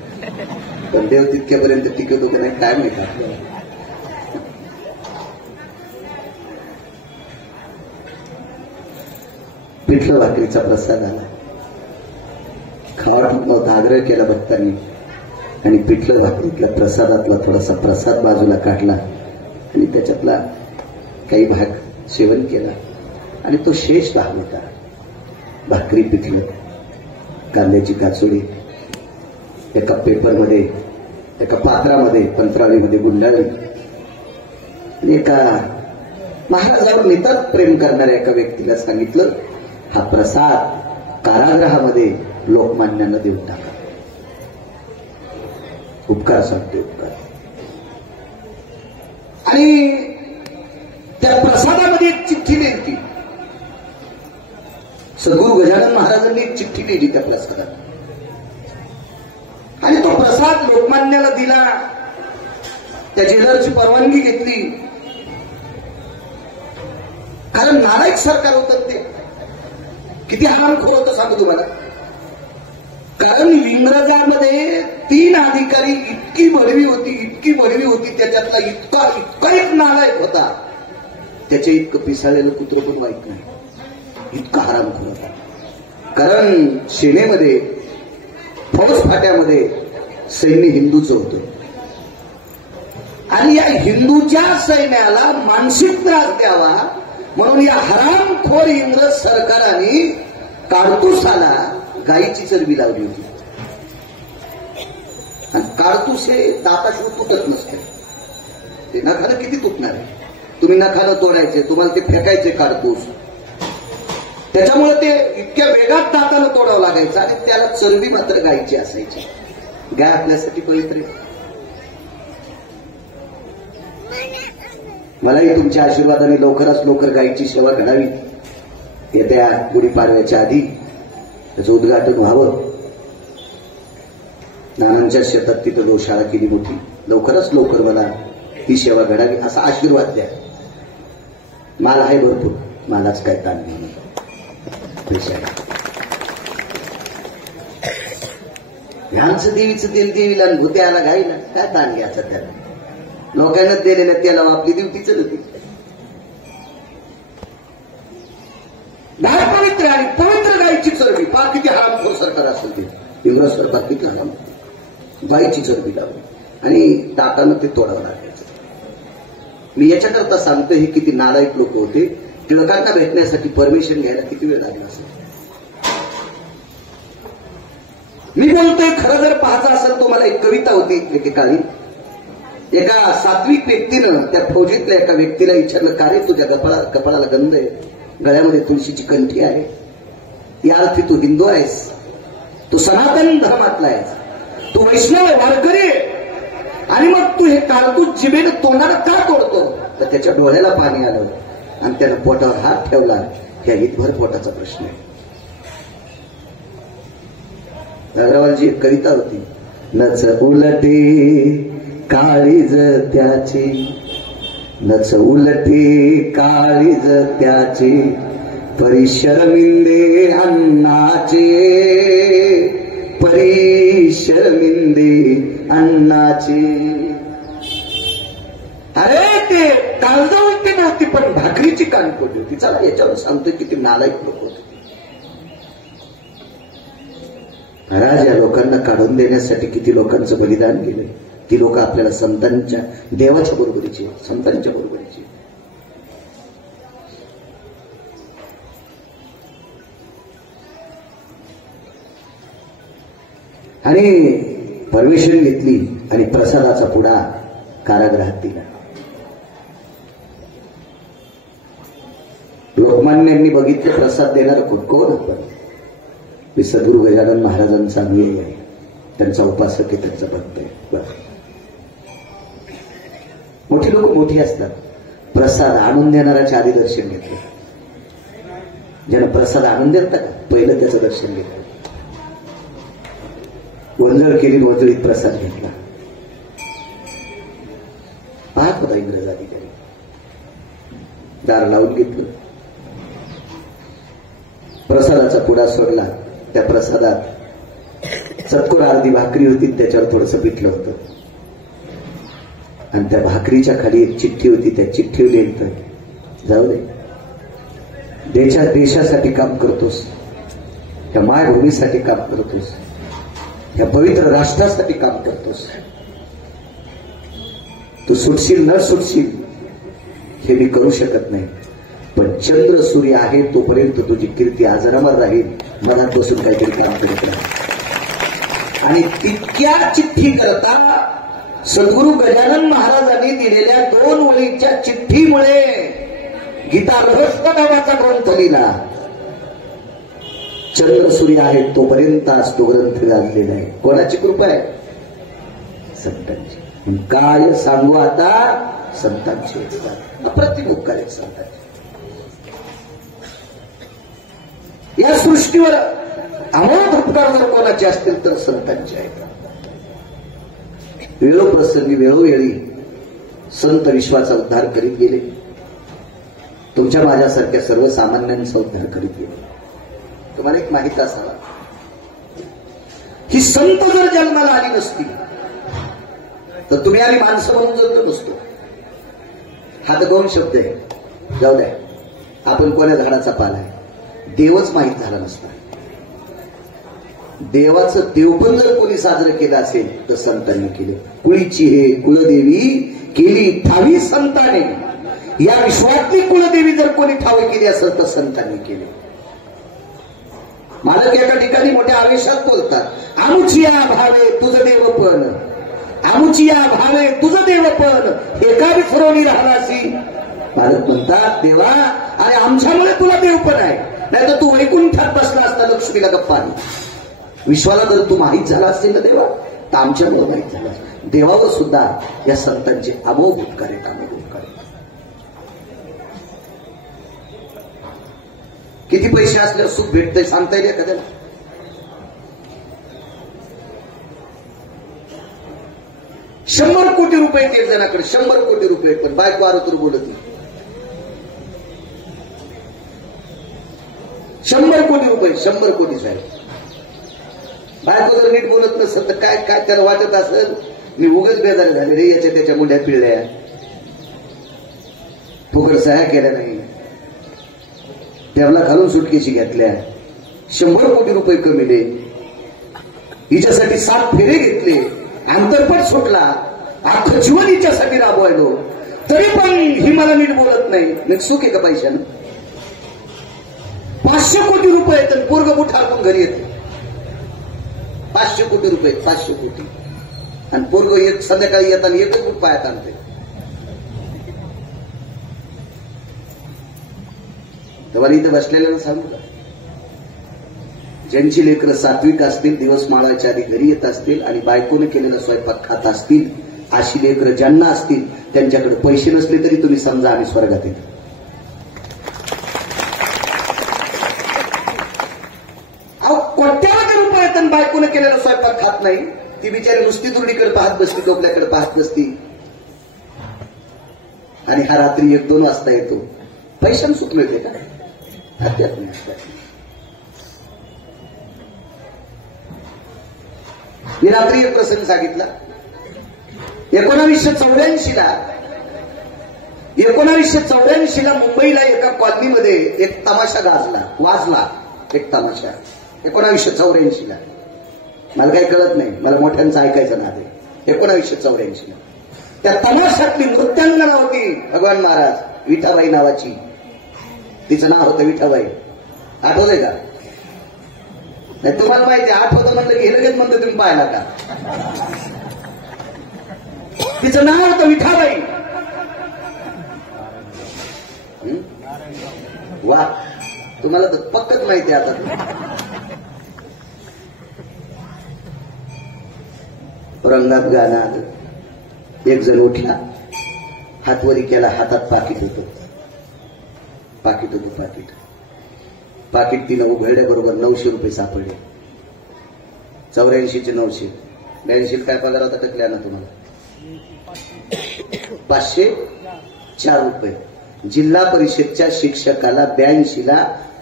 पण देव तितक्यापर्यंत टिकत होतं नाही काय माहिती आपल्याला. पिठलं भाकरीचा प्रसाद आला. खावट नव्हता. आग्रह केला भक्तांनी आणि पिठलं भाकरीतल्या प्रसादातला थोडासा प्रसाद बाजूला काढला आणि त्याच्यातला काही भाग सेवन केला आणि तो शेष भाग होता. भाकरी, पिठलं, कांद्याची काचोडी एका पेपरमध्ये, एका पात्रामध्ये, पंत्रावळीमध्ये गुंडाळली आणि एका महाराजांवर नितांत प्रेम करणाऱ्या एका व्यक्तीला सांगितलं, हा प्रसाद कारागृहामध्ये लोकमान्यानं देऊन टाका. उपकार सांगते उपकार. आणि एक चिठ्ठी लिहिली. सद्गुरू गजानन महाराजांनी एक चिठ्ठी लिहिली त्या प्रसादात आणि तो प्रसाद लोकमान्याला दिला. त्या जेलरची परवानगी घेतली. कारण नालायक सरकार होतं ते. किती हरामखोर होतं सांगू तुम्हाला. कारण इंग्रजांमध्ये 3 अधिकारी इतकी भरवी होती त्याच्यातला इतका एक नालायक होता. त्याच्या इतकं पिसाळलेलं कुत्र पण वाईट नाही. इतका हरामखोर होता. कारण सेनेमध्ये फौज फाट्यामध्ये सैन्य हिंदूचं होतं आणि या हिंदूच्या सैन्याला मानसिक त्रास द्यावा म्हणून या हरामखोर इंग्रज सरकाराने काडतूसाला गायीची चरबी लावली होती. आणि काडतूस हे दाताशिवाय तुटत नसते. ते नखानं किती तुटणार आहे. तुम्ही नखानं तोडायचे, तुम्हाला ते फेकायचे काडतूस. त्याच्यामुळे ते इतक्या वेगात दातानं तोडावं लागायचं आणि त्याला चरबी मात्र गायीची असायची. गाय आपल्यासाठी पवित्र. मलाही तुमच्या आशीर्वादाने लवकरात लवकर गायीची सेवा घडावी. येत्या गुढीपाडव्याच्या आधी त्याचं उद्घाटन व्हावं. नानांच्या शेतात तिथं गोशाळा केली मोठी. लवकरात लवकर मला ही सेवा घडावी असा आशीर्वाद द्या. माल आहे भरपूर. मालाच काय ताण नाही. ह्यांचं देवीचं तेल देवीला भूत्याला घाईला काय ताण घ्यायचा. त्याला लोकांना दिलेल्या त्याला आपली ड्युटी चलती. गाय पवित्र आणि पवित्र गायीची चरबी. फार किती हरामखोर सरकार असेल ते. इंग्रज सरकार किती हराम. गायीची चरबी लावली आणि दातानं ते तोडावं लागायचं. मी याच्याकरता सांगतो हे किती नालायक लोक होते. टिळकांना भेटण्यासाठी परमिशन घ्यायला किती वेळ लागला असेल. मी बोलतोय खरं जर पाहायचं असेल तो मला एक कविता होती एकेकाळी. एका सात्विक व्यक्तीनं त्या फौजीतल्या एका व्यक्तीला विचारलं, का रे तुझ्या कपाळाला गंध आहे, गळ्यामध्ये तुळशीची कंठी आहे, या अर्थी तू हिंदू आहेस, तू सनातन धर्मातला आहेस, तू वैष्णव वारकरी आणि मग तू हे काळतूच जिभेनं तोंडाला का तोडतो. तर त्याच्या डोळ्याला पाणी आलं आणि त्यानं पोटावर हात ठेवला. ह्या हितभर पोटाचा प्रश्न आहे. अग्रवालची एक कविता होती. नच उलटे काळीज त्याची, नच उलटे काळीज त्याची, परिशरमिंदे अण्णाचे, परिशरमिंदे अण्णाचे. अरे ते काळजावरती नव्हती पण भाकरीची कान पडली होती. चला याच्यावर सांगतोय किती नालायक लोक होते. महाराज या लोकांना काढून देण्यासाठी किती लोकांचं बलिदान केलं. ती लोक आपल्याला संतांच्या देवाच्या बरोबरीची, संतांच्या बरोबरीची. आणि परमिशन घेतली आणि प्रसादाचा पुडा कारागृहात दिला. लोकमान्यांनी बघितले प्रसाद देणारा कोण होतं. मी सद्गुरू गजानन महाराजांचा अनुयायी आहे, त्यांचा उपासक आहे, त्यांचा भक्त आहे. मोठी लोक मोठी असतात. प्रसाद आणून देणाऱ्याच्या आधी दर्शन घेतलं. ज्यानं प्रसाद आणून देतात पहिलं त्याचं दर्शन घेतलं. वंजळ केली, वंजळीत प्रसाद घेतला. पाहत होता इंग्रज अधिकारी. दार लावून घेतलं. प्रसादाचा पुडा सोडला. त्या प्रसादात चतकोर अर्धी भाकरी होती, त्याच्यावर थोडंसं पिठलं होतं आणि त्या भाकरीच्या खाली एक चिठ्ठी होती. त्या चिठ्ठीवर लिहिलं, जाऊ दे, देशासाठी काम करतोस, त्या मायभूमीसाठी काम करतोस, या पवित्र राष्ट्रासाठी काम करतोस. तू सुटशील न सुटशील हे मी करू शकत नाही, पण चंद्र सूर्य आहे तोपर्यंत तुझी कीर्ती अजरामर राहील. मनात बसून काहीतरी काम करत राहा. आणि तितक्या चिठ्ठी करता सद्गुरू गजानन महाराजांनी दिलेल्या 2 ओळीच्या चिठ्ठीमुळे गीता रहस्य नावाचा ग्रंथ लिहिला. चंद्र सूर्य आहे तोपर्यंत आज तो ग्रंथ गाजलेला आहे. कोणाची कृपा आहे? संतांची. काय सांगू आता? संतांची. अप्रतिम उपकार आहेत संतांचे. या सृष्टीवर अमोघ उपकार जर कोणाचे असतील तर संतांचे आहेत. वेळोप्रसंगी वेळोवेळी संत विश्वाचा उद्धार करीत गेले. तुमच्या माझ्यासारख्या सर्वसामान्यांचा उद्धार करीत गेले. तुम्हाला एक माहिती असावा, ही संत जर जन्माला आली नसती तर तुम्ही आम्ही माणसं म्हणून जगलो नसतो. हा तर दोन शब्द आहे, जाऊ द्या. आपण कोण्या झाडाचा पाला आहे देवच माहीत झाला नसता. देवाचं देवपण जर कोणी साजरं केलं असेल तर संतांनी केले. कुळीची हे कुलदेवी केली ठावी संताने. या विश्वातली कुलदेवी जर कोणी ठावी केली असेल तर संतांनी केले. मालक एका ठिकाणी मोठ्या आवेशात बोलतात, आमुचिया भावे तुझं देवपण, आमुचिया भावे तुझं देवपण, एका विसरवणी राहणासी. मालक म्हणतात, देवा अरे आमच्यामुळे तुला देवपण आहे, नाही तर तू वैकुंठात बसला असता लक्ष्मीला गप्पा. विश्वाला जर तू माहीत झाला असेल ना देवा तर आमच्यामुळे माहीत झाला. देवावर सुद्धा या संतांचे अमोघ उपकार आहेत, अमोघ उपकार आहेत. किती पैसे असल्यावर सुख भेटतंय सांगता येईल एखाद्याला? ₹100 कोटी रुपये एक जणाकडे, 100 कोटी रुपये, पण बायको आरोतर बोलत नाही. 100 कोटी रुपये, 100 कोटी साहेब. बायको जर नीट बोलत नसेल तर काय काय त्याला वाटत असेल, मी उगाच बेजार झाले रे, याच्या त्याच्या मुंड्या पिळल्या, फुकट सह्या केल्या नाही, टेबला घालून सुटकेशी घेतल्या, 100 कोटी रुपये कमिले, हिच्यासाठी 7 फेरे घेतले, अंतरपट सुटला, अख्खं जीवन हिच्यासाठी राबवायलो, तरी पण ही मला नीट बोलत नाही. मग सुख आहे का पैशानं? 500 कोटी रुपये तर पोरग बुठार पण घरी येते. 500 कोटी रुपये, 500 कोटी, आणि पोरग एक संध्याकाळी येताना एकच बुट पायात आणते. तेव्हा इथं बसलेल्यानं सांगू का, ज्यांची लेकरं सात्विक असतील, दिवस माळाच्या आधी घरी येत असतील आणि बायकोने केलेला स्वयंपाक खात असतील, अशी लेकरं ज्यांना असतील त्यांच्याकडे पैसे नसले तरी तुम्ही समजा आम्ही स्वर्गात येतो. कोट्यावधी रुपये बायकोने केलेला स्वयंपाक खात नाही, ती बिचारी नुसती दुर्डीकडे पाहत बसती, टोपल्याकडे पाहत बसती, आणि हा रात्री 1-2 वाजता येतो. पैशाने सुख मिळते का? मी रात्री एक प्रसंग सांगितला. 1984ला मुंबईला एका कॉलनीमध्ये एक तमाशा वाजला एक तमाशा. 1984ला मला काही कळत नाही, मला मोठ्यांचं ऐकायचं नाद आहे. 1984ला त्या तमाशातली नृत्यांगना होती भगवान महाराज, विठाबाई नावाची. तिचं नाव होतं विठाबाई. आठवलंय का? नाही तुम्हाला माहिती आहे, आठवतं म्हणलं की हे लगेच म्हणतं तुम्ही पाहिला का? तिचं नाव होतं विठाबाई. वा, तुम्हाला तर पक्कच माहिती आहे आता. रंगात गाणं आलं. एक जण उठला, हातवरी केला, हातात पाकिट होतं. पाकिट तिनं उघडल्याबरोबर 900 रुपये सापडले. 84चे 900, 82 काय पगार होता टकल्या ना तुम्हाला? 504 रुपये. जिल्हा परिषदच्या शिक्षकाला 82ला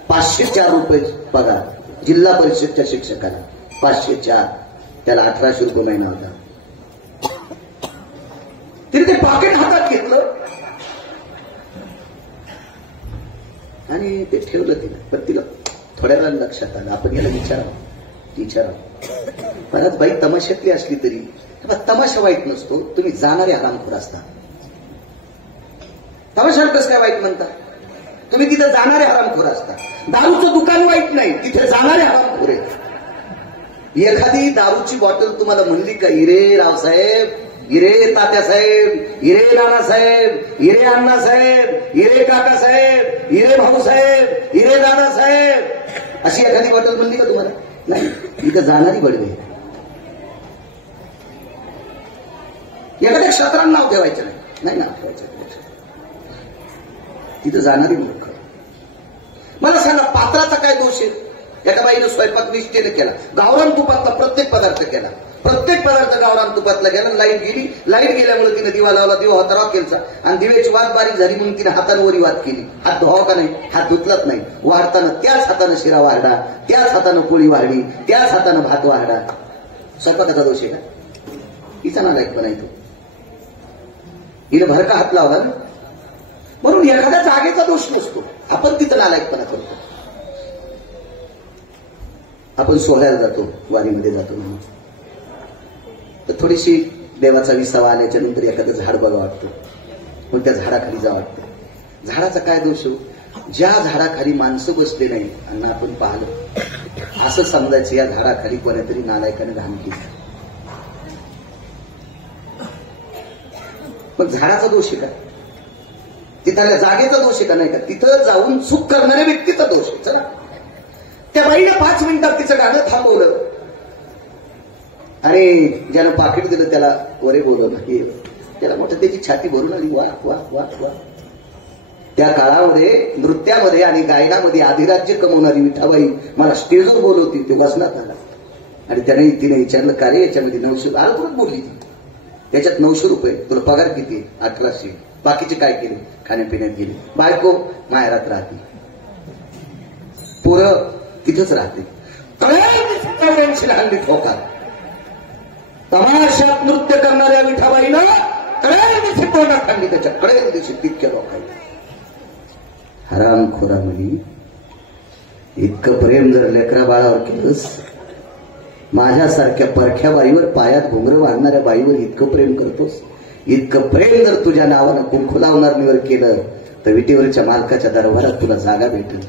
504 रुपये पगार. जिल्हा परिषदच्या शिक्षकाला 504, त्याला 1800 रुपये महिना होता. तिने ते पाकिट हातात घेतलं आणि ते ठेवलं तिला. पण तिला थोड्या वेळा लक्षात आलं, आपण याला विचारावं. परत बाई तमाशातली असली तरी तमाशा वाईट नसतो, तुम्ही जाणारे हरामखोर असता. तमाशाला कसं काय वाईट म्हणता? तुम्ही तिथे जाणारे हरामखोर असता. दारूचं दुकान वाईट नाही, तिथे जाणारे हरामखोर आहेत. एखादी दारूची बॉटल तुम्हाला म्हणली का, हिरे रावसाहेब, हिरे तात्यासाहेब, हिरे नानासाहेब, हिरे अण्णासाहेब, हिरे काकासाहेब, हिरे भाऊसाहेब, हिरे दादासाहेब, अशी एखादी बॉटल म्हणली का तुम्हाला? नाही. इथं जाणारी बडवे. एखाद्या क्षेत्राला नाव ठेवायचं नाही नाव ठेवायचं. तिथं जाणारी मूर्ख. मला सांगा, पात्राचा काय दोष आहे? एका बाईनं स्वयंपाक निष्ठेने केला, गावरान तुपातला प्रत्येक पदार्थ केला, प्रत्येक पदार्थ गावरान तुपातला गेला. लाईट गेली, लाईट गेल्यामुळे तिने दिवा लावला, दिवा होता राव केलचा आणि दिव्याची वात बारीक झाली म्हणून तिने हातांवरी वात केली. हात धुवाव का नाही? हात धुतलाच नाही. वाढताना त्याच हातानं शिरा वाढला, त्याच हातानं पोळी वाढली, त्याच हातानं भात वाढला. स्वयंपाकाचा दोष आहे का? हिचा नालायकपणा येतो. हिने भरका हात लावला ना, म्हणून एखाद्या जागेचा दोष नसतो, आपण तिथं नालायकपणा करतो. आपण सोहळ्याला जातो, वारीमध्ये जातो म्हणून तर थोडीशी देवाचा विसावा आल्याच्या नंतर एखादं झाड बघा वाटतं, मग त्या झाडाखाली जा वाटतं. झाडाचा काय दोष हो? ज्या झाडाखाली माणसं बसले नाही आणि आपण पाहिलं असं समजायचं या झाडाखाली कोणीतरी नालायकाने घाण केली. मग झाडाचा दोष आहे का? तिथल्या जागेचा दोष आहे का? नाही का? तिथं जाऊन चूक करणाऱ्या व्यक्तीचा दोष आहे. चला, त्या बाईनं 5 मिनिटात तिचं गाणं थांबवलं आणि ज्यानं पाकिट दिलं त्याला वरे बोलवलं, त्याला मोठं त्याची छाती भरून आली. वा वा वा वा. त्या काळामध्ये नृत्यामध्ये आणि गायनामध्ये अधिराज्य कमवणारी विठाबाई मला स्टेजवर बोलवती. ते बसण्यात आला आणि तिने विचारलं, का रे याच्यामध्ये 900 आलं बोलली ती, त्याच्यात 900 रुपये, तुला पगार किती? 1800. बाकीचे काय केले? खाण्यापिण्यात गेले. बायको माहेरात राहते, पोरं तिथंच राहते. हल्ली ठोका. तमाशात नृत्य करणाऱ्या विठाबाईनं कळ्यादिवशी तोंडात खाल्ली, त्याच्या कळ्यादिवशी तितक्या लोकांनी. हरामखोरा म्हणी, इतकं प्रेम जर लेकरा बाळावर केलंस, माझ्यासारख्या परख्या बाईवर, पायात घुंगरं बांधणाऱ्या बाईवर इतकं प्रेम करतोस, इतकं प्रेम जर तुझ्या नावानं कुंकू लावणारीवर केलं तर विटेवरच्या मालकाच्या दरबारात तुला जागा भेटेल.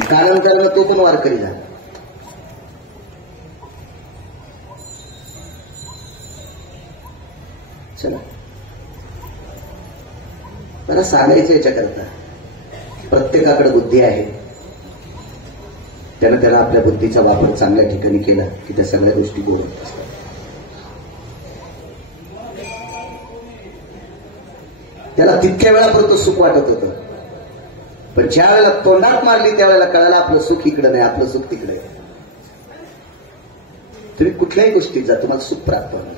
कालांतरानं तो पण वारकरी झाला. चला, मला सांगायचं याच्याकरता, प्रत्येकाकडे बुद्धी आहे, त्यानं त्याला आपल्या बुद्धीचा वापर चांगल्या ठिकाणी केला की त्या सगळ्या गोष्टी गोड असतात. त्याला तितक्या वेळापर्यंत सुख वाटत होतं, पण ज्या वेळेला तोंडात मारली त्यावेळेला कळालं आपलं सुख इकडं नाही, आपलं सुख तिकडे आहे. तुम्ही कुठल्याही गोष्टीत जा, तुम्हाला सुख प्राप्त होणार.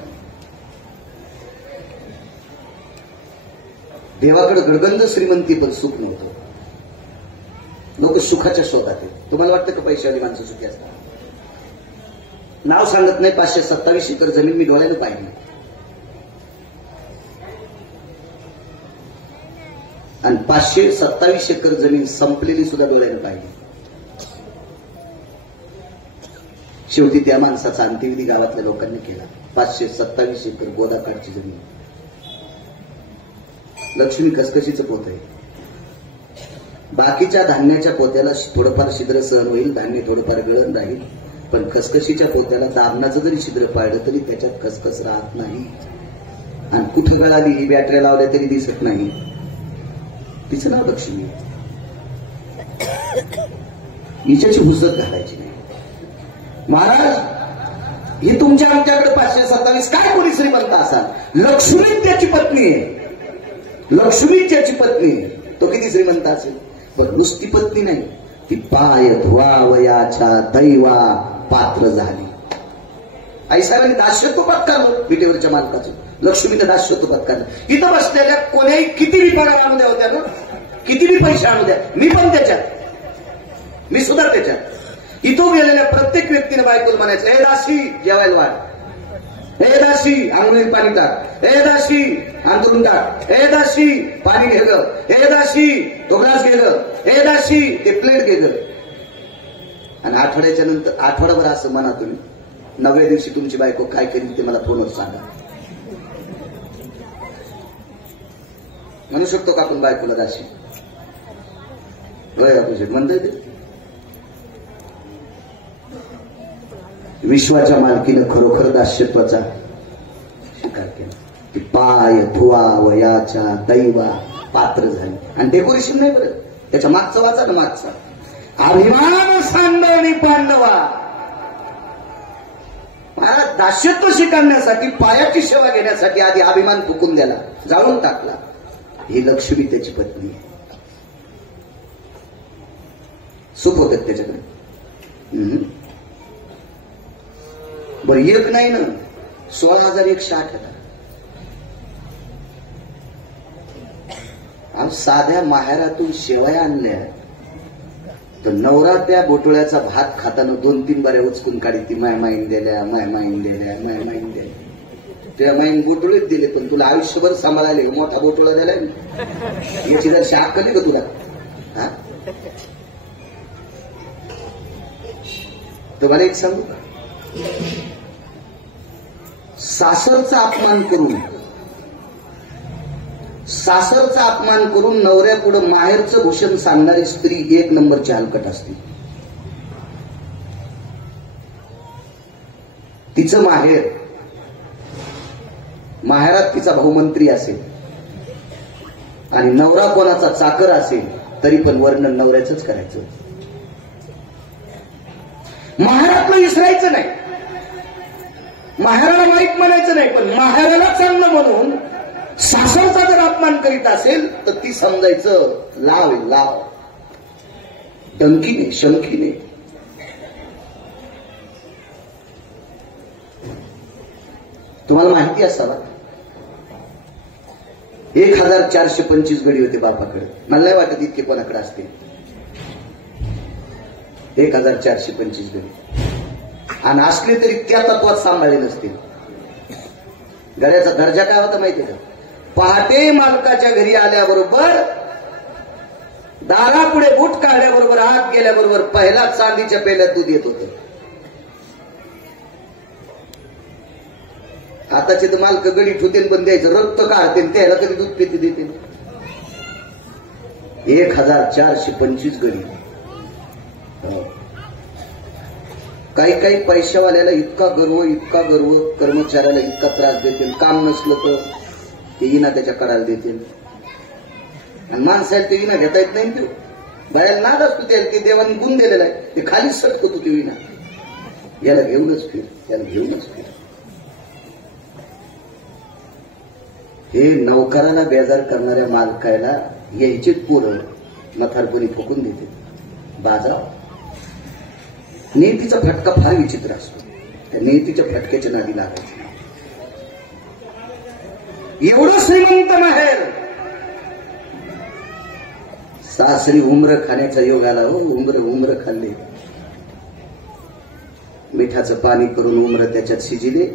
देवाकडे गडगंज श्रीमंती पण सुख नव्हतं. लोक सुखाच्या शोधात आहेत. तुम्हाला वाटतं का पैशावाली माणसं सुखी असतात? नाव सांगत नाही, 527 एकर जमीन मी डोळ्याने पाहिली आणि 527 एकर जमीन संपलेली सुद्धा डोळ्याने पाहिली. शेवटी त्या माणसाचा अंत्यविधी गावातल्या लोकांनी केला. 527 एकर गोदाकाठची जमीन. लक्ष्मी कसकशीचं पोत आहे. बाकीच्या धान्याच्या पोत्याला थोडंफार छिद्र सहन होईल, धान्य थोडंफार गळण राहील, पण खसखशीच्या पोत्याला दाबणाचं जरी छिद्र पाळलं तरी त्याच्यात खसखस राहत नाही. आणि कुठे गळाली ही बॅटऱ्या लावल्या तरी दिसत नाही. तिचं नाव लक्ष्मी. हिच्याची हुज्जत घालायची नाही. महाराज, ही तुमच्या आमच्याकडे 527 काय कोणी श्रीमंत असाल, लक्ष्मी त्याची पत्नी आहे. लक्ष्मी त्याची पत्नी आहे. तो किती श्रीमंत असेल, पण नुसती पत्नी नाही, ती पाय धुवावयाच्या दैवा पात्र झाली. आईसाहेबांनी दास्यत्व पत्कारलं विटेवरच्या मालकाचं. लक्ष्मीने दास्यत्व पत्कारलं. इथं बसलेल्या कोणाही किती बी पगार आणू द्या होत्या ना, किती बी पैसे आणू द्या, मी पण त्याच्यात, मी सुद्धा त्याच्यात. इथं गेलेल्या प्रत्येक व्यक्तीने बायकोला म्हणायचं, हे दासी जेवायला वाढ, हे दासी आंघोळीत पाणी टाक, हे दासी अंतरून टाक, हे दासी पाणी घे ग, हे दासी तो ग्लास घे ग, हे दासी ते प्लेट घे ग. आणि आठवड्याच्या नंतर आठवडाभर असं म्हणा तुम्ही, 9व्या दिवशी तुमची बायको काय करेल ते मला फोनवर सांगा. म्हणू शकतो का आपण बायकोला दासी? म्हणता येते. विश्वाच्या मालकीनं खरोखर दास्यत्वाचा स्वीकार केला की पाय धुवावयाच्या दैवा पात्र झाली. आणि डेकोरेशन नाही बरं, त्याच्या मागचा वाचा ना, मागचा अभिमान सांडवणी पांडवा. दास्यत्व स्वीकारण्यासाठी, पायाची सेवा घेण्यासाठी आधी अभिमान फुकून द्याला, जाळून टाकला. ही लक्ष्मी त्याची पत्नी आहे. सूप होतात त्याच्याकडे. बरं एक नाही ना, 16,160. साध्या माहेरातून शेवया आणल्या तर नवरा त्या बोटोळ्याचा भात खाताना 2-3 बाऱ्या उचकून काढी. ती माय माईन दिल्या, माय माईन दिल्या, माय माईन दिल्या. त्या माईन बोटोळेच दिले, पण तुला आयुष्यभर सांभाळायला मोठा बोटोळा दिलाय ना, याची जर शाख कधी का तुला? हा, तुम्हाला एक सांगू का, सासरचा अपमान करून नवऱ्यापुढं माहेरचं भूषण सांगणारी स्त्री 1 नंबरची हलकट असते. तिचं माहेरात तिचा भाऊमंत्री असेल आणि नवरा कोणाचा चाकर असेल तरी पण वर्णन नवऱ्याचंच करायचं. माहेरातलं विसरायचं नाही, माहेराला वाईट म्हणायचं नाही, पण माहेराला चांगलं म्हणून सासरचा जर अपमान करीत असेल तर ती समजायचं लाव, डंकीने शंकीने. तुम्हाला माहिती असावा 1425 गडी होते बापाकडे. मला नाही वाटत इतके कोणाकडे असते. 1425 गडी, आणि असले तरी त्या तत्वात सांभाळले नसतील. गड्याचा दर्जा काय होता माहितीये का? पहाटे मालकाच्या घरी आल्याबरोबर, दारापुढे बूट काढल्याबरोबर, आत गेल्याबरोबर पहिला चांदीच्या पेल्यात दूध येत होतं. आताचे तर मालक गडी ठुतेन पण द्यायचं, रक्त काढते, त्याला कधी दूध पिती देते. 1425 गडी. काही पैशावाल्याला इतका गर्व, कर्मचाऱ्याला इतका त्रास देतील, काम नसलं तर ते विना त्याच्या करायला देतील. आणि माणसाला ते विना घेता येत नाही. ते बाहेर नाद असतो, ते देवाने गुण दिलेला आहे, ते खालीच सटकतो ते विना. याला घेऊनच फिर. हे नौकराला बेजार करणाऱ्या मालकाला यायचे पोरं नथारपणी फुकून देते. बाजाव नियतीचा फटका फार विचित्र असतो. त्या नियतीच्या फटक्याच्या नादी लागायचं. एवढं श्रीमंत माहेर, सासरी उमर खाण्याचा योग आला. हो, उमर खाल्ले, मिठाचं पाणी करून उमर त्याच्यात शिजिले,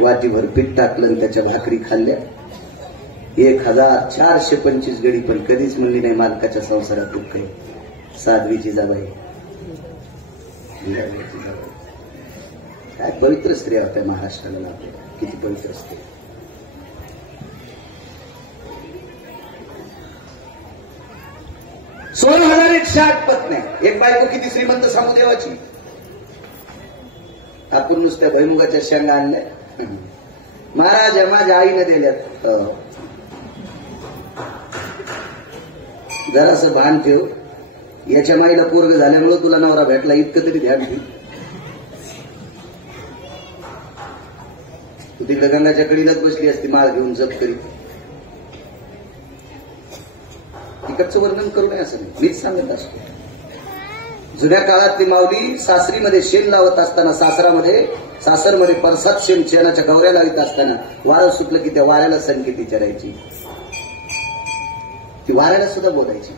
वाटीभर पीठ टाकलं आणि त्याच्या भाकरी खाल्ल्या. 1425 गडी, पण कधीच म्हणली नाही मालकाच्या संसारात दुःख आहे. साध्वीची जाबाई, काय पवित्र स्त्रिया होत्या महाराष्ट्राला. किती पवित्र स्त्री. $16,160 पत्न्या. एक बायको किती श्रीमंत सांगू देवाची. आपण नुसत्या भैमुगाच्या शेंगा आणल्या. महाराज माझ्या आईने दिल्यात. जरासं भान ठेव, याच्या माईला पोरग झाल्यामुळे तुला नवरा भेटला, इतकं तरी ध्यान ठेव. तू तिकडे गंगाच्या कडीलाच बसली असती माळ घेऊन जप करीत. तिकडचं वर्णन करू नये असं नाही, मीच सांगत असतो. जुन्या काळातली माऊली सासरीमध्ये शेण लावत असताना, सासरमध्ये परसात शेणाच्या गवऱ्या लावित असताना वारं सुटलं की त्या वाऱ्याला संकेत विचारायची. ती वाऱ्याला सुद्धा बोलायची.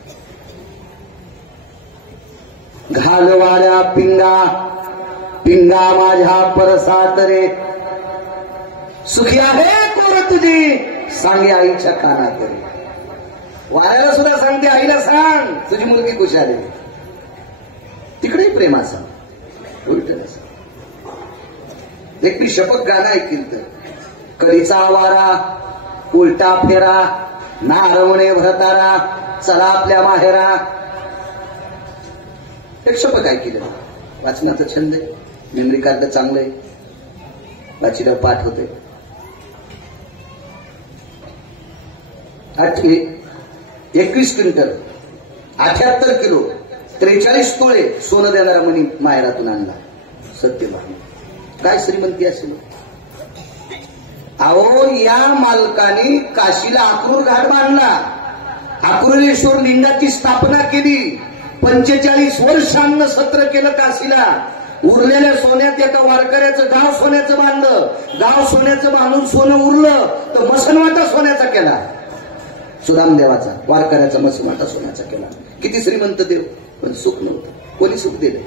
घाल वाऱ्या पिंगा माझ्या परसात रे, सुखी आहे कोर तुझी सांगे आईच्या कानात रे. वाऱ्याला सुद्धा सांगते, आईला सांग तुझी मुलगी खुशाल आहे. तिकडेही प्रेमाचा उलट असं. एक मी शपथ गाणं ऐकलं तर, कडीचा वारा उलटा फेरा, नारवणे भरतारा, चला आपल्या माहेरा. एक शपथ ऐकलं. वाचनाचं छंद आहे, मेमरी कार्ड चांगलं आहे, वाचीला पाठ होते. 21 क्विंटल 78 किलो 43 तोळे सोनं देणारा मणी माहेरातून आणला. सत्यभान काय श्रीमंती असेल. अहो, या मालकाने काशीला अक्रूर घाट बांधला, अक्रूरेश्वर लिंगाची स्थापना केली. 45 वर्षांना सत्र केलं काशीला. उरलेल्या सोन्यात एका वारकऱ्याचं गाव सोन्याचं बांधलं. गाव सोन्याचं बांधून सोनं उरलं तर मसनवाटा सोन्याचा केला. सुदामदेवाचा वारकऱ्याचा मसनवाटा सोन्याचा केला. किती श्रीमंत देव, पण सुख नव्हतं. कोणी सुख दिलं?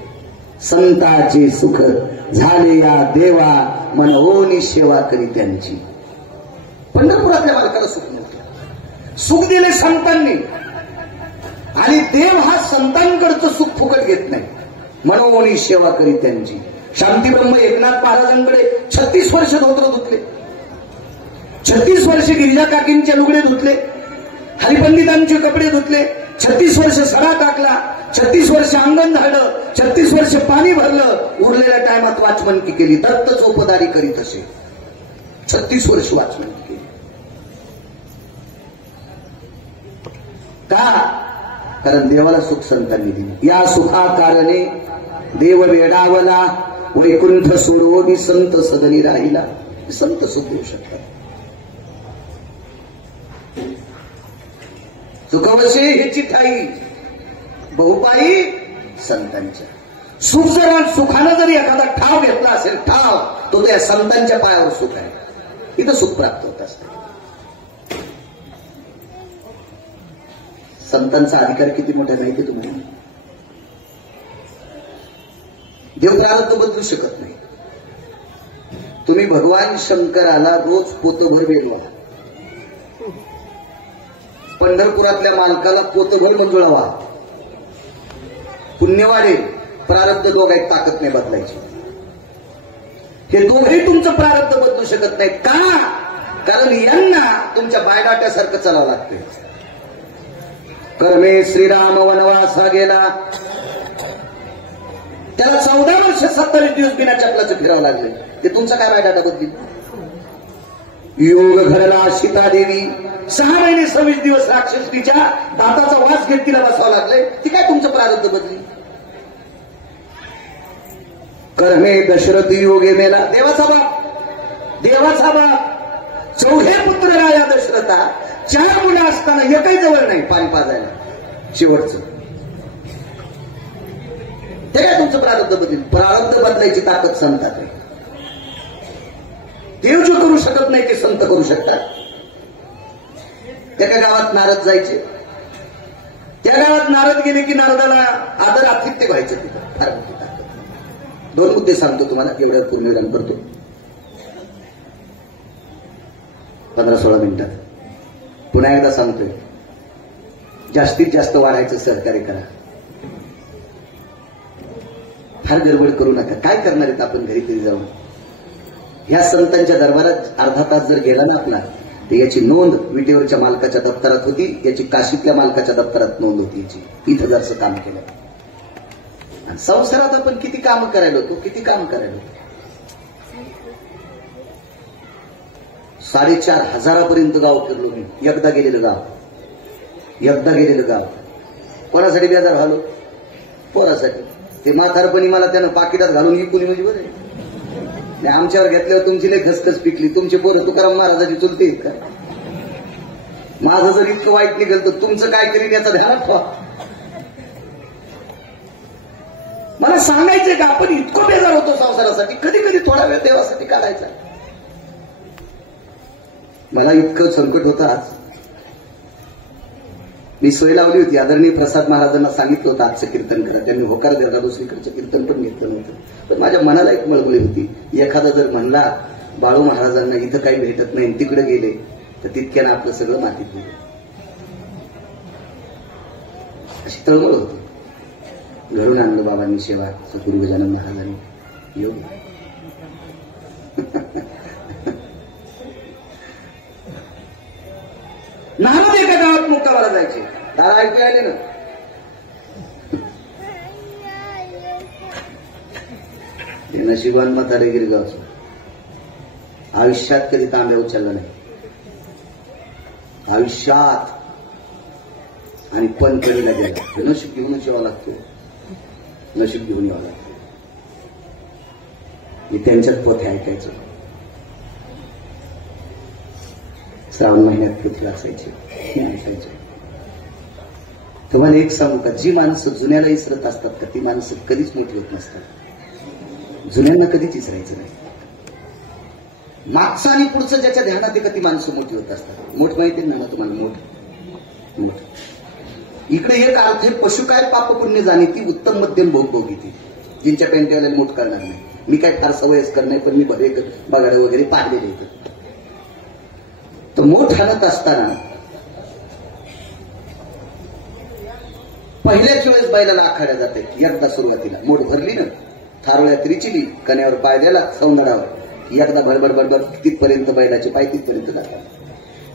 संतांचे सुख झाले या देवा, मन होनी सेवा करी त्यांची. पंढरपुरातल्या वारकऱ्याला सुख नव्हतं. सुख दिले संतांनी. आणि देव हा संतांकडचं सुख फुकट घेत नाही. मनोनी सेवा करी त्यांची. शांतीब्रह्म एकनाथ महाराजांकडे 36 वर्ष धोत्र धुतले, 36 वर्ष गिरिजा काकींचे लुगडे धुतले, हरिपंडितांचे कपडे धुतले, 36 वर्ष सडा टाकला, 36 वर्ष अंगण झाडलं, 36 वर्ष पाणी भरलं. उरलेल्या टायमात वाचमनकी केली. दत्त चोपदारी करीत असे 36 वर्ष वाचमनकी केली. का? कारण देवाला सुख संतांनी दिलं. या सुखा कारणे देव वेडावला, वैकुंठ सोडवून संत सदनी राहिला. संत सुख देऊ शकतात. सुखवशे ह्याची ठाई बहुपाई संतांच्या. सुख जर सुखानं जरी एखादा ठाव घेतला असेल, ठाव तो त्या संतांच्या पायावर सुख आहे. इथं सुख प्राप्त होत असतं. संतांचा अधिकार किती मोठा नाही ते तुम्हाला. देव प्रारब्ध बदलू शकत नाही. तुम्ही भगवान शंकराला रोज पोतभर वेगवा, पंढरपुरातल्या मालकाला पोतभर मंजुळावा, पुण्य वाढेल. प्रारब्ध दोघांत ताकद नाही बदलायची. हे दोघेही तुमचं प्रारब्ध बदलू शकत नाही. का? कारण यांना तुमच्या बायडाट्यासारखं चालावं लागतं. कर्मे श्रीराम वनवासा गेला, त्याला 14 वर्ष 27 दिवस बिना चपलाचं फिरावं लागले. ते तुमचा काय बायडाटा बदली? योग घडला सीतादेवी 6 महिने 26 दिवस राक्षसीच्या दाताचा वास घेत तिला बसावं लागले. ती काय तुमचं प्रारब्ध बदली? कर्मे दशरथ योगे मेला, देवाचा बाप, देवाचा बाप. 4 पुत्र राया दशरथा, 4 मुलं असताना एकही जवळ नाही पाणी पाजायला. शेवटचं ते काय तुमचं प्रारब्ध बदल? प्रारब्ध बदलायची ताकद संतात आहे. देव जो करू शकत नाही ते संत करू शकतात. त्या गावात नारद जायचे. त्या गावात नारद गेले की नारदाला आदर आतिथ्य व्हायचं. तिथं फार मोठी ताकद. 2 मुद्दे सांगतो तुम्हाला, एवढं पूर्ण करतो 15-16 मिनिटात. पुन्हा एकदा सांगतोय, जास्तीत जास्त वाढायचं सहकार्य करा. फार गडबड करू नका. काय करणार आहेत आपण घरी तरी जाऊन? ह्या संतांच्या दरबारात अर्धा तास जर गेला ना आपला, तर याची नोंद विटेवरच्या मालकाच्या दप्तरात होती, याची काशीतल्या मालकाच्या दप्तरात नोंद होती. याची 3000चं काम केलं. आणि संसारात आपण किती काम करायला होतो, किती काम करायला होतो. 4500 गाव फिरलो मी. एकदा गेलेलं गाव. कोणासाठी बेजार झालो? पोरासाठी. ते म्हातारपणी मला त्यानं पाकिटात घालून विकून म्हणजे बरं. आमच्यावर घेतल्यावर तुमची लई खसखस पिकली. तुमचे पोरं तुकाराम महाराजाची चुलते आहेत का? माझं जर इतकं वाईट निघेल तर तुमचं काय करीन याचा ध्यानात ठेवा. मला सांगायचंय का आपण इतकं बेजार होतो संसारासाठी. कधी कधी थोडा वेळ देवासाठी काढायचा. मला इतकं संकट होतं. आज मी सोय लावली होती. आदरणीय प्रसाद महाराजांना सांगितलं होतं आजचं कीर्तन करा. त्यांनी होकार द्यायला दुसरीकडचं कीर्तन पण घेतलं नव्हतं. पण माझ्या मनाला एक मळमळी होती. एखादा जर म्हणला बाळू महाराजांना इथं काही भेटत नाही, तिकडे गेले, तर तितक्यानं आपलं सगळं मातीत गेलं. अशी तळमळ होती. घरून आणलं बाबांनी सेवा, सद्गुरू गजानन महाराजांनी. योग नारद एका गावात मुक्कामाला जायचे. दादा ऐकू आले ना? नशिबान म्हातारे गिरगावचं आयुष्यात कधी तांब्या उचलला नाही. आयुष्यात. आणि पण कधीला गेला. नशीब घेऊनच यावं लागतो. नशीब घेऊन यावं लागतं. हे त्यांच्याच पोथे ऐकायचं. श्रावण महिन्यात पृथ्वी असायचे, ऐकायचे. तुम्हाला एक सांगू का, जी माणसं जुन्याला इसरत असतात का ती माणसं कधीच मोठी होत नसतात. जुन्यांना कधीच इसरायचं नाही. मागचं आणि पुढचं ज्याच्या ध्यानात आहे का ती माणसं मोठी होत असतात. मोठ माहिती ना तुम्हाला, मोठ. इकडे एक अर्थ आहे, पशु काय पाप पुण्य जाणे ती उत्तम मध्यम भोग भोगी ती, जिंच्या पेंट्यावाल्याला मोठ करणार नाही. मी काय फार सवयस्कर नाही, पण मी बरे बगाडे वगैरे पाहिलेले इथं. तर मोठ हाणत असताना पहिल्याच वेळेस बैलाला आखाड्या जाते. एकदा सुरुवातीला मोठ भरली ना, थारोळ्या त्रिचिली, कण्यावर पाय द्याला सौंदडावर, एकदा भडबड बडबड तिथपर्यंत बैलाचे पाय तिथपर्यंत जातात.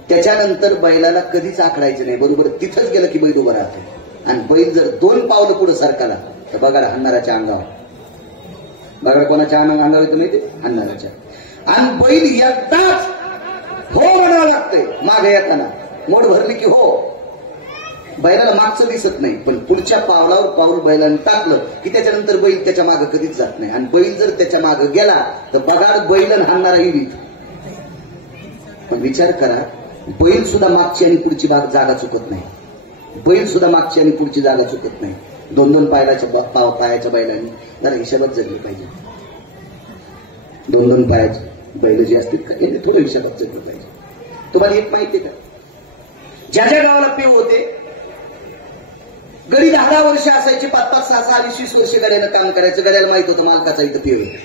त्याच्यानंतर बैलाला कधीच आखडायचे नाही. बरोबर तिथंच गेलं की बैल उभा राहतो. आणि बैल जर 2 पावलं पुढे सरकाला तर बगाड हन्नाराच्या अंगावर. बगाड कोणाच्या अंगावर येतं माहिती? हन्नाराच्या. आणि बैल एकदाच हो म्हणावं लागतंय मागे येताना. मोठ भरली की हो. बैलाला मागचं दिसत नाही, पण पुढच्या पावलावर पाऊल बैलानं टाकलं की त्याच्यानंतर बैल त्याच्या मागे कधीच जात नाही. आणि बैल जर त्याच्या मागे गेला तर बगाड बैलन हाणणारा येईल. पण विचार करा, बैल सुद्धा मागची आणि पुढची जागा चुकत नाही. बैल सुद्धा मागची आणि पुढची जागा चुकत नाही. 2-2 पायाच्या बैलांनी जरा हिशोबात जगली पाहिजे. 2-2 पायाची बैल जी असतील का यांनी थोडं हिशोबात जगलं पाहिजे. तुम्हाला एक माहिती का, ज्या ज्या गावाला पेव होते गडी 10 वर्ष असायची, 5-5, 6-6, 20 वर्ष गड्यानं काम करायचं. गड्याला माहित होतं मालकाचा इथं पेव आहे,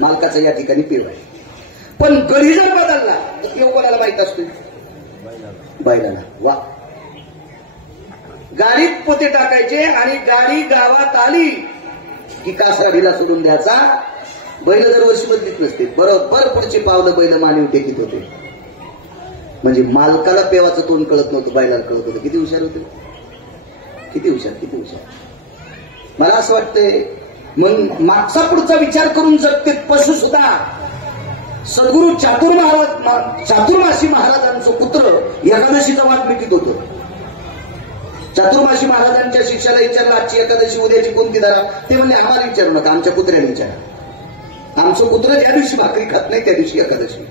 मालकाचा या ठिकाणी पेव आहे. पण गडी जर बदलला तर पेव कोणाला माहित असतो? बैलाला. वा. गाडीत पोते टाकायचे आणि गाडी गावात आली की कासवाडीला सोडून द्यायचा. बैल दरवर्षी बदलीत नसते. बरोबर पुढची पावलं बैल मानवी टेकीत होते. म्हणजे मालकाला पेवाचं तोंड कळत नव्हतं, बैलाला कळत होतं. किती हुशार होते, किती हुशार, किती हुशार. मला असं वाटतंय मग मागचा पुढचा विचार करून जगते पशु सुद्धा. सद्गुरू चातुर्मासी महाराजांचं पुत्र एकादशीचा वाट मिटीत होतं. चातुर्मासी महाराजांच्या शिष्याला विचारलं आजची एकादशी उद्याची कोणती धरा? ते म्हणले आम्हाला विचारू नका, आमच्या कुत्र्याला विचारा. आमचं कुत्र ज्या दिवशी भाकरी खात नाही त्या दिवशी एकादशी.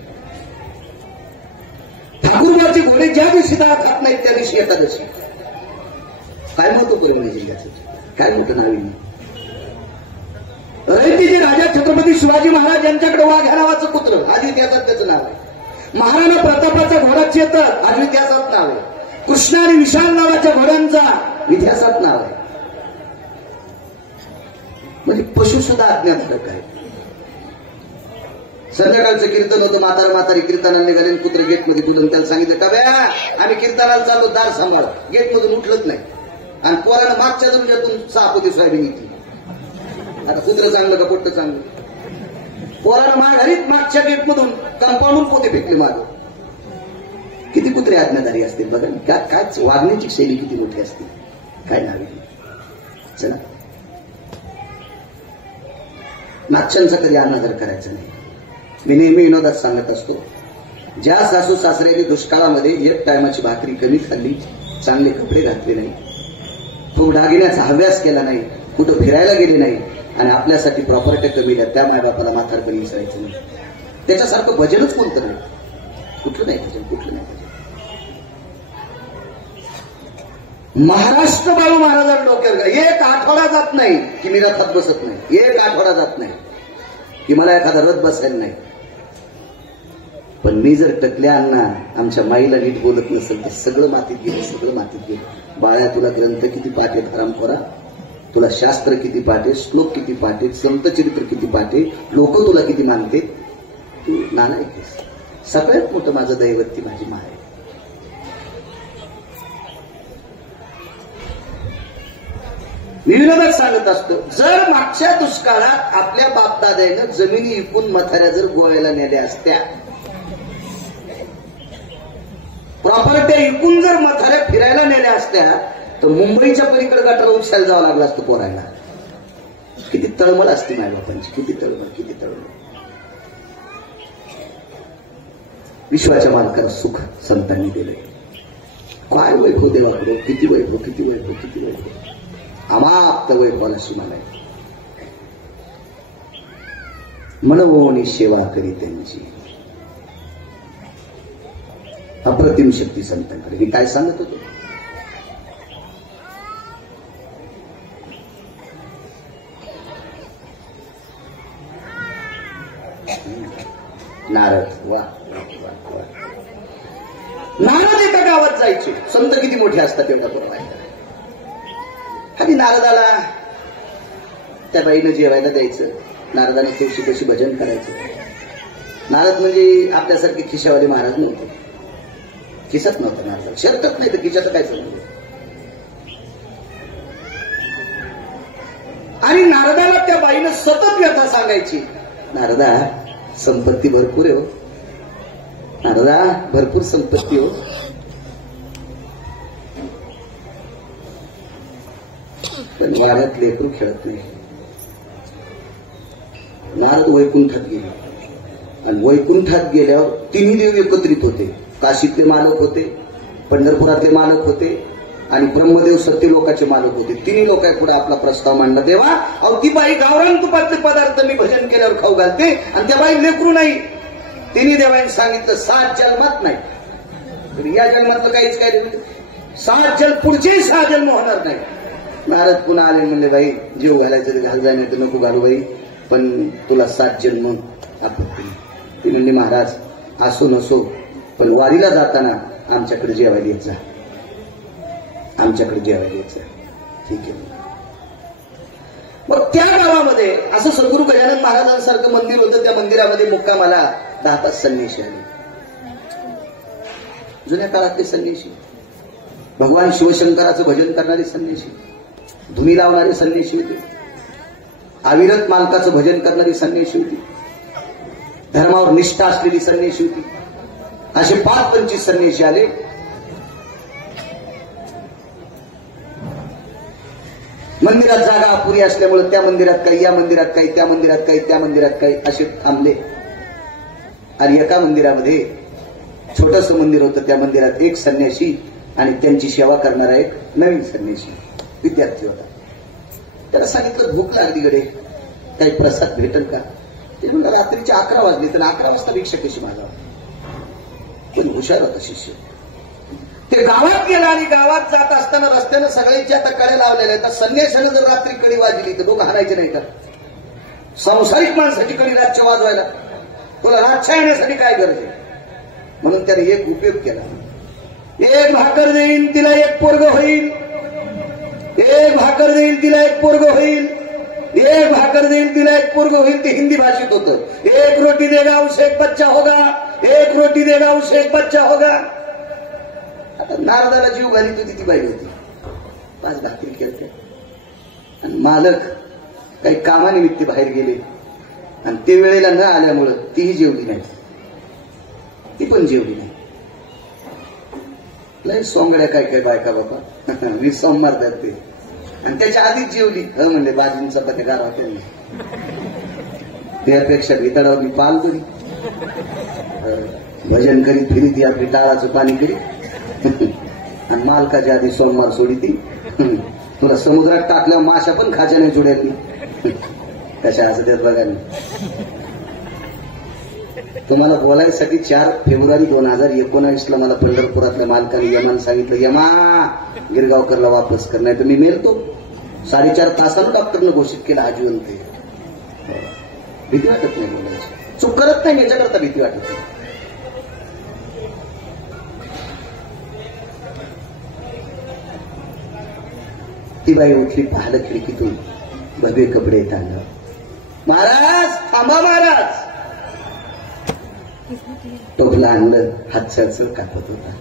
ठाकूरबाचे घोडे ज्या दिवशी डाळ खात नाहीत त्या दिवशी एकादशी. काय महत्वपूर्ण म्हणजे याचं, काय मोठं नाविन्य. रयतीचे राजा छत्रपती शिवाजी महाराज यांच्याकडे वाघ ह्या नावाचं कुत्र आधी इतिहासात त्याचं नाव आहे. महाराणा प्रतापाचा घोडा चेतक आधी इतिहासात नाव आहे. कृष्ण आणि विशाल नावाच्या घोड्यांचा इतिहासात नाव आहे. म्हणजे पशु सुद्धा अज्ञात फरक आहे. संध्याकाळचं कीर्तन होतं, म्हातारी कीर्तनाला निघाले, कुत्र गेटमध्ये तुला त्याला सांगितलं का बया आम्ही कीर्तनाला चाललो, दार सांभाळ. गेटमधून उठलत नाही. आणि पोरानं मागच्या जुन्यातून 6 पोती सोयाबीन येते. आता कुत्र चांगलं का पोट्ट चांगलं? पोरानं माघारीत मागच्या गेटमधून कंपाऊंडून पोते फेकले माग. किती कुत्रे आज्ञाधारी असतील बघा. काय वागण्याची शैली किती मोठी असते. काय नाव आहे. चला, नागच्यांचा कधी अनादर करायचा नाही. मी नेहमी विनोदात सांगत असतो, ज्या सासू सासऱ्याने दुष्काळामध्ये 1 टायमाची भाकरी कमी खाल्ली, चांगले कपडे घातले नाही, खूप दागिन्याचा हव्यास केला नाही, कुठं फिरायला गेले नाही आणि आपल्यासाठी प्रॉपर्टी कमी द्या, त्या मायबापाला म्हातारपणी विसरायचं नाही. त्याच्यासारखं भजनच कोणतं नाही. कुठलं नाही भजन, कुठलं नाही भजन. महाराष्ट्र बाळू महाराजांना डोक्यावर 1 आठवडा जात नाही की मी रथात बसत नाही. 1 आठवडा जात नाही की मला एखादा रथ बसायला नाही. पण मी जर टकल्या अण्णा आमच्या माईला नीट बोलत नसेल तर सगळं मातीत गेलं, सगळं मातीत गेलं. बाळ्या तुला ग्रंथ किती पाठ आहेत हरामखोरा, तुला शास्त्र किती पाठ आहे, श्लोक किती पाठ आहेत, संत चरित्र किती पाठ आहे, लोक तुला किती मानते, तू नालायक आहेस. सगळ्यात मोठं माझं दैवत ती माझी माय. विनोदात सांगत असतो, जर मागच्या दुष्काळात आपल्या बापदाद्यानं जमिनी विकून म्हाताऱ्या जर गोव्याला नेल्या असत्या, प्रॉपर्ट्या विकून जर म्हाताऱ्या फिरायला नेल्या असत्या तर मुंबईच्या पलीकडे गटार उपसायला जावं लागलं असतं पोरायला. किती तळमळ असते मायबापांची, किती तळमळ, किती तळमळ. विश्वाच्या मालकाला सुख संतांनी दिले. काय वैभव देवाकडे, किती वैभव, किती वैभव, किती वैभव. अमाप्त वैभवाला सीमा आहे. मनवोनी सेवा करी त्यांची अप्रतिम शक्ती संतांकडे. मी काय सांगत होतो, नारद वा नारद एका गावात जायचे. संत किती मोठे असतात एवढा बरोबर आहे. आणि नारदाला त्या बाईनं जेवायला द्यायचं. नारदाने दिवशी कशी भजन करायचं. नारद म्हणजे आपल्यासारखे खिशावाले महाराज नव्हते. खिसत नव्हतं नारदाला. शर्तच नाही तर खिशाचं काय समजलं. आणि नारदाला त्या बाईनं सतत व्यथा सांगायची. नारदा संपत्ती भरपूर आहे हो. नारदा भरपूर संपत्ती हो. पण वाड्यात लेकरू खेळत नाही. नारद वैकुंठात गेले आणि वैकुंठात गेल्यावर तिन्ही देव एकत्रित होते. काशीतले मालक होते, पंढरपुरातले मालक होते आणि ब्रह्मदेव सत्यलोकाचे मालक होते. तिन्ही लोकांपुढे आपला प्रस्ताव मांडला. देवा अहो ती बाई गावरान तुपातले पदार्थ मी भजन केल्यावर खाऊ घालते आणि त्या बाई लेकरू नाही. तिन्ही देवांनी सांगितलं 7 जन्मात नाही. तर या जन्मातलं काहीच काय नाही. 7 जन्म पुढचे 6 जन्म होणार नाही. नारद पुन्हा आले म्हणले बाई जीव घालायचं तर घाल जाय नाही तर नको घालू बाई, पण तुला 7 जन्म आपत्ती. ती म्हणली महाराज असो नसो पण वारीला जाताना आमच्याकडे जेवायला येत जा. आमच्याकडे जेवायला येत जा. ठीक आहे. मग त्या गावामध्ये असं सद्गुरू गजानन महाराजांसारखं मंदिर होतं. त्या मंदिरामध्ये मुक्कामाला 10 तास संन्याशी आले. जुन्या काळातले संन्याशी, भगवान शिवशंकराचं भजन करणारे संन्याशी, धुनी लावणारे संन्याशी होते, अविरत मालकाचं भजन करणारी संन्याशी होती, धर्मावर निष्ठा असलेली संन्याशी होती. असे 5-25 संन्याशी आले. मंदिरात जागा अपुरी असल्यामुळे त्या मंदिरात काही, या मंदिरात काही, त्या मंदिरात काही, त्या मंदिरात काही असे थांबले. आणि एका मंदिरामध्ये छोटंसं मंदिर होतं. त्या मंदिरात एक संन्याशी आणि त्यांची सेवा करणारा एक नवीन संन्याशी विद्यार्थी होता. त्याला सांगितलं भूक लागली गडे, काही प्रसाद भेटेल का. ते म्हणलं रात्रीचे 11 वाजले तर 11 वाजता भिक्षा कशी मागावं. पण हुशार होता शिष्य. ते गावात गेला आणि गावात जात असताना रस्त्यानं सगळ्यांची आता कडे लावलेल्या आहेत. संन्यासानं जर रात्री कडी वाजली तर दोघं हाणायचे नाही का. संसारिक माणसाची कडी रातच्या वाजवायला, तुला रातच्या येण्यासाठी काय गरज आहे. म्हणून त्याने एक उपयोग केला. एक भाकर देईल तिला एक पोरग होईल, एक भाकर देईल तिला एक पोरग होईल, एक भाकर देईल तिला एक पोरग होईल. ते हिंदी भाषेत होतं. एक रोटी देगा उसे एक बच्चा होगा, एक रोटी देगा उसे एक बच्चा होगा. आता नारदाला जीव घालीत होती ती बाई होती. 5 भाकरी केलते आणि मालक काही कामानिमित्त बाहेर गेले आणि ते वेळेला न आल्यामुळं तीही जेवली नाही. ती पण जेवली नाही. लय सोंगड्या काय काय बायका बाबा 20 सोमवार धरते आणि त्याच्या आधीच जेवली. म्हणले बाजूंचा पत्या गावात त्यापेक्षा भितडावर मी पाल करी भजन करीत फिरी ती आपली टाळाचं पाणी करी आणि मालकाच्या आधी सोमवार सोडी ती. तुला समुद्रात टाकल्यावर माशा पण खाच्या नाही सोडेल मी. कशा असं त्यात बघा मी तुम्हाला बोलायसाठी 4 फेब्रुवारी 2019 मला पंढरपुरातल्या मालकाने यमानं सांगितलं यमा गिरगावकरला वापस कर नाही तर मी मेलतो. 4.5 तासानं डॉक्टरनं घोषित केलं आजीवंत. भीती वाटत नाही बोलायची. चूक करत नाही याच्याकरता भीती वाटत नाही. ती बाई उठली, पाहिलं खिडकीतून भगवे कपडे येत आलं. महाराज थांबा महाराज. टोपला आणलं, हात चळचळ कापत होता.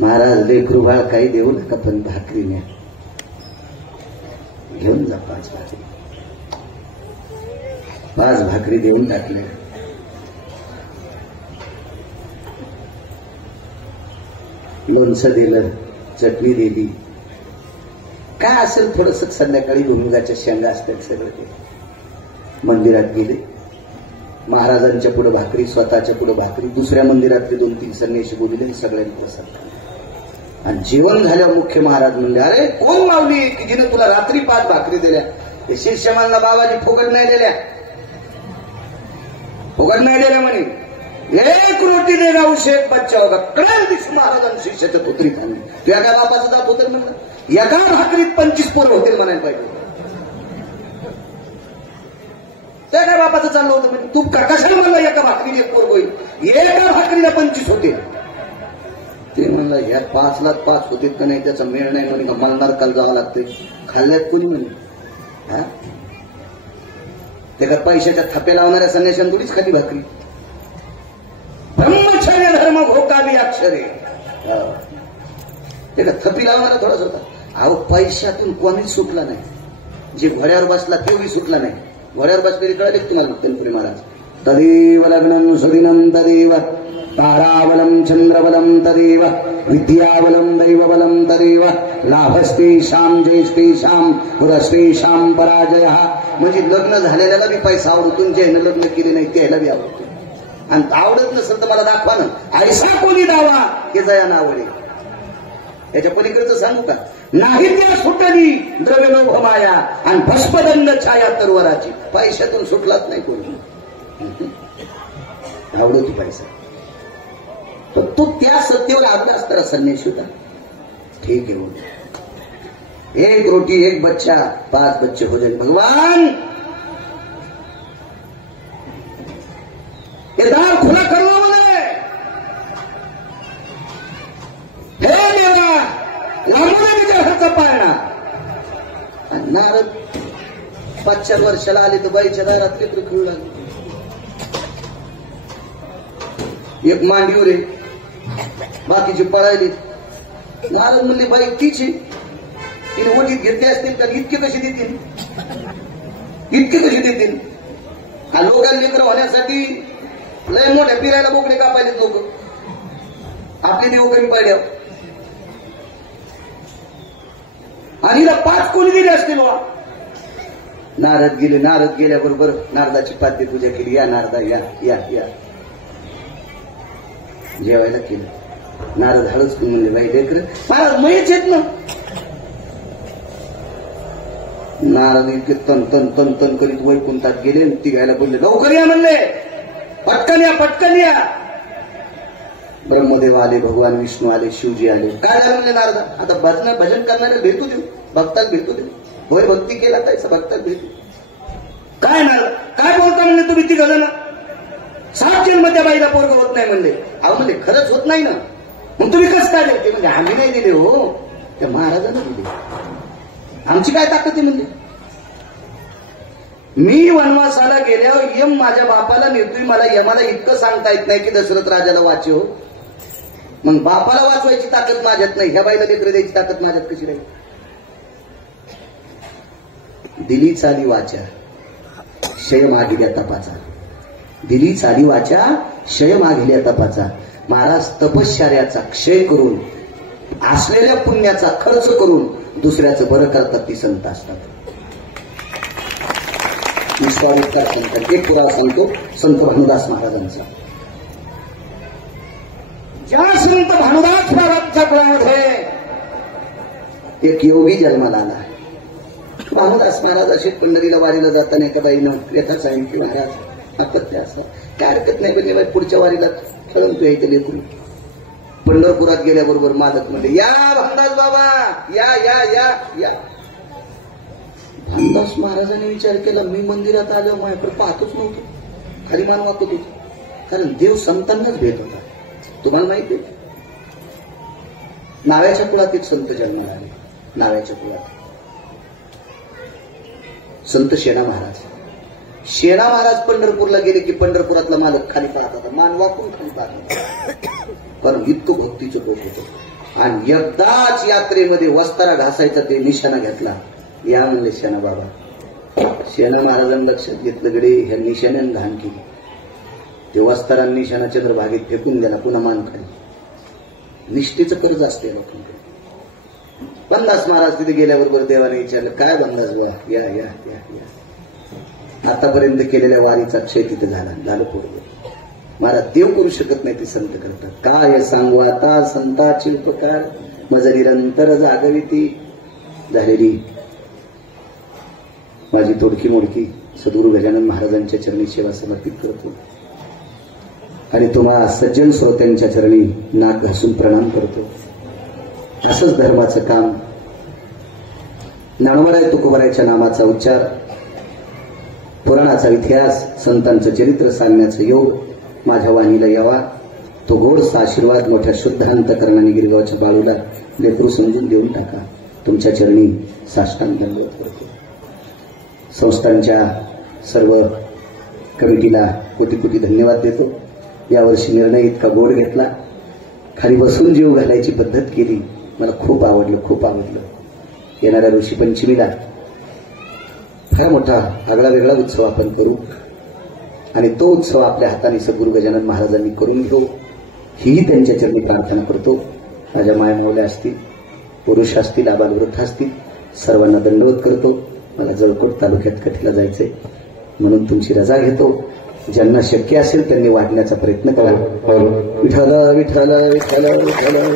महाराज लेकरू बाळ काही देऊ नका पण भाकरी न्या, घेऊन जा 5 भाकरी. 5 भाकरी देऊन टाकल्या. लोणचं दिलं, चटणी दिली, काय असेल थोडंसं. संध्याकाळी भुईमुगाच्या शेंगा असतात सगळं ते. मंदिरात गेले. महाराजांच्या पुढे भाकरी, स्वतःच्या पुढे भाकरी, दुसऱ्या मंदिरातले 2-3 संन्याशी बोलले, सगळ्यांनी प्रसाद खाल्ला. आणि जेवण झाल्यावर मुख्य महाराज म्हणले अरे कोण मावली की जिने तुला रात्री 5 भाकरी दिल्या. ते शिष्यमानला बाबाजी फुकट नाही दिल्या, फुकट नाही दिल्या म्हणे. एक रोटी देगा उसे एक बच्चा होगा. कळेल दिवशी महाराजांनी शिष्याच्या पुत्रीत आणली. तुझ्या काय बापाचं जात होतं म्हणलं. एका भाकरीत 25 पोरं होतील म्हणायला पाहिजे. त्या काय बापाचं चाललं होतं म्हणजे तू कशाला म्हणला एका भाकरीने एक पोरग होईल, एका भाकरीला 25 होते. ते म्हणलं ह्या 5 लाख 5 होते का नाही त्याचा मेळ नाही म्हणे का मला नरकाला जावं लागते. खाल्ल्यात कोणी म्हणे हा ते का पैशाच्या थप्या लावणाऱ्या संन्याशांपुढीच खाली भाकरी. ब्रह्मचर्य धर्म भोकावी अक्षरे ते का थपी लावणारा थोडाच होता. अहो पैशातून कोणीच सुटला नाही. जे घोड्यावर बसला तेही सुटला नाही. घोड्यावर बसलेली कळले तुम्हाला तनपुरी महाराज. तदेव लग्नं सुदिनं तदेव ताराबलं चंद्रबलं तदेव विद्याबलं दैवबलं तदेव लाभस्तेषां जयस्तेषां पुरस्तेषां पराजयः. म्हणजे लग्न झालेल्याला बी पैसा आवडतो, ज्यानं लग्न केले नाही त्याला बी आवडतो. आणि आवडत नसेल तर मला दाखवा ना ऐसा कोणी दावा हे जया आवडेल. याच्या पलीकडचं सांगू का. नाही त्या सुटली द्रव्यलोभ माया आणि भस्मदंड छाया तरवराची. पैशातून सुटलाच नाही कोणी. आवडतो पैसा. तर तो त्या सत्तेवर आवडला असताना संन्यासी होता. ठीक है बोल. 1 रोटी 1 बच्चा 5 बच्चे हो जाए भगवान. ये दार खुला करो म्हणे. हे देवा लांबून विचार हातचा पाळणा. नारद 5 वर्षाला आले तर बाईच्या दारात पेत्र खेळू लागले. एक मांडीवर आहे बाकीची पळायली. नारद म्हणले बाई तिची तिने मोठीत घेतली असतील तर इतके कसे देतील, इतके कसे देतील. हा लोकांना लेकर होण्यासाठी लय मोठ्या फिरायला बोकडे कापायलेत लोक. आपले देव कमी पाड्या आणि 5 कोणी दिले असतील. नारद गेले. नारद गेल्याबरोबर नारदाची पाद्य पूजा केली. या नारदा या या या जेवायला केलं. नारद हळूच म्हणले बाई लेकर महाराज मयच येत ना. नारद इतके तन तन तन तन करीत वैकुंठात गेले. ती घ्यायला बोलले लवकर या म्हणले. पटकन या पटकन या. ब्रह्मदेव आले, भगवान विष्णू आले, शिवजी आले. काय झालं म्हणले नारद आता भजन करणारे भेटू देऊ, भक्ताला भेटू देऊ. होय भक्ती केला त्याचा भक्ताला भेटू. काय नारद काय बोलता म्हणले तुम्ही ती गजन 7 जन्म त्या बाईला पोरग होत नाही म्हणले. अहो म्हणले खरंच होत नाही ना. मग तुम्ही कसं काय दिले. म्हणजे आम्ही नाही दिले हो, त्या महाराजांना दिले. आमची काय ताकद आहे म्हणले. मी वनवासाला गेल्यावर यम माझ्या बापाला नेतोय. मला यमाला इतकं सांगता येत नाही की दशरथ राजाला वाचव. मग बापाला वाचवायची ताकद माझ्यात नाही. ह्या बाईला लेकर द्यायची ताकद माझ्यात कशी राहील. दिली चाली वाचा क्षय मागिल्या तपाचा. दिली चाली वाचा क्षय मागिल्या तपाचा. महाराज तपश्चर्याचा क्षय करून असलेल्या पुण्याचा खर्च करून दुसऱ्याचं बरं करतात ती संत असतात. विश्वामित्र संत एक पुरा सांगतो संत भानुदास महाराजांचा. ज्या संत भानुदास महाराजांच्या कुळामध्ये एक योगी जन्माला आला. भानुदास महाराज असे पंढरीला वारीला जाताना एका बाईनं येतात सांगितली महाराज आपत्ती असं काय हरकत नाही म्हणजे बाई पुढच्या वारीला खेळून तू यायचं लेकरू. पंढरपुरात गेल्याबरोबर मालक म्हणले या भानुदास बाबा या या या या. भानुदास महाराजांनी विचार केला मी मंदिरात आलो माझ्याकडे पाहतच नव्हतो. खाली मान वाकत होतो. कारण देव संतांनाच भेट होता. तुम्हाला माहिती आहे नाव्याच्या कुळात एक संत जन्माला आले. नाव्याच्या कुळात संत शेणा महाराज. शेणा महाराज पंढरपूरला गेले की पंढरपुरातला मालक खाली पाहत होता. मान वाकून खाली पाहत होता. पण इतकं भक्तीचं पोट होतं. आणि एकदाच यात्रेमध्ये वस्तारा घासायचा ते निशाणा घेतला. या म्हणले शेणा बाबा. शेणा महाराजांनी लक्षात घेतलं गडे ह्या निशाण्यानं घाण केली. ते वस्तारा निशाणा चंद्रभागेत फेकून गेला. पुन्हा मान खाली. निष्ठेचं कर्ज असते लोकांकडे. बंदास महाराज तिथे गेल्याबरोबर देवाने विचारलं काय बंदास बाबा या या या या. आतापर्यंत केलेल्या वारीचा क्षय तिथे झालं पूर्व. महाराज देव करू शकत नाही ते संत करतात. काय सांगू आता संताची उपकार मज निरंतर जागविती झालेली माझी तोडकी मोडकी सद्गुरू गजानन महाराजांच्या चरणी सेवा समर्पित करतो. आणि तुम्हा सज्जन श्रोत्यांच्या चरणी नाक घासून प्रणाम करतो. असंच धर्माचं काम ज्ञानोबराय तुकोबरायच्या नामाचा उच्चार पुराणाचा इतिहास, संतांचं चरित्र सांगण्याचा योग माझ्या वाणीला यावा, तो गोडसा आशीर्वाद मोठ्या शुद्ध अंतकरणाने गिरगावच्या बाळूला लेकरू समजून देऊन टाका. तुमच्या चरणी साष्टांग दंडवत करतो. संस्थांच्या सर्व कमिटीला कोटी कोटी धन्यवाद देतो. यावर्षी निर्णय इतका गोड घेतला, खाली बसून जीव घालायची पद्धत केली, मला खूप आवडलं, खूप आवडलं. येणाऱ्या ऋषी पंचमीला फार मोठा आगळा वेगळा उत्सव आपण करू आणि तो उत्सव आपल्या हाताने सद्गुरू गजानन महाराजांनी करून घेऊ, हीही त्यांच्या चरणी प्रार्थना करतो. माझ्या मायमावल्या असतील, पुरुष असतील, आबालवृद्ध असतील, सर्वांना दंडवत करतो. मला जळकोट तालुक्यात कथेला जायचंय, म्हणून तुमची रजा घेतो. ज्यांना शक्य असेल त्यांनी वाढण्याचा प्रयत्न करा. विठ्ठल विठ्ठल विठ्ठल विठ्ठल.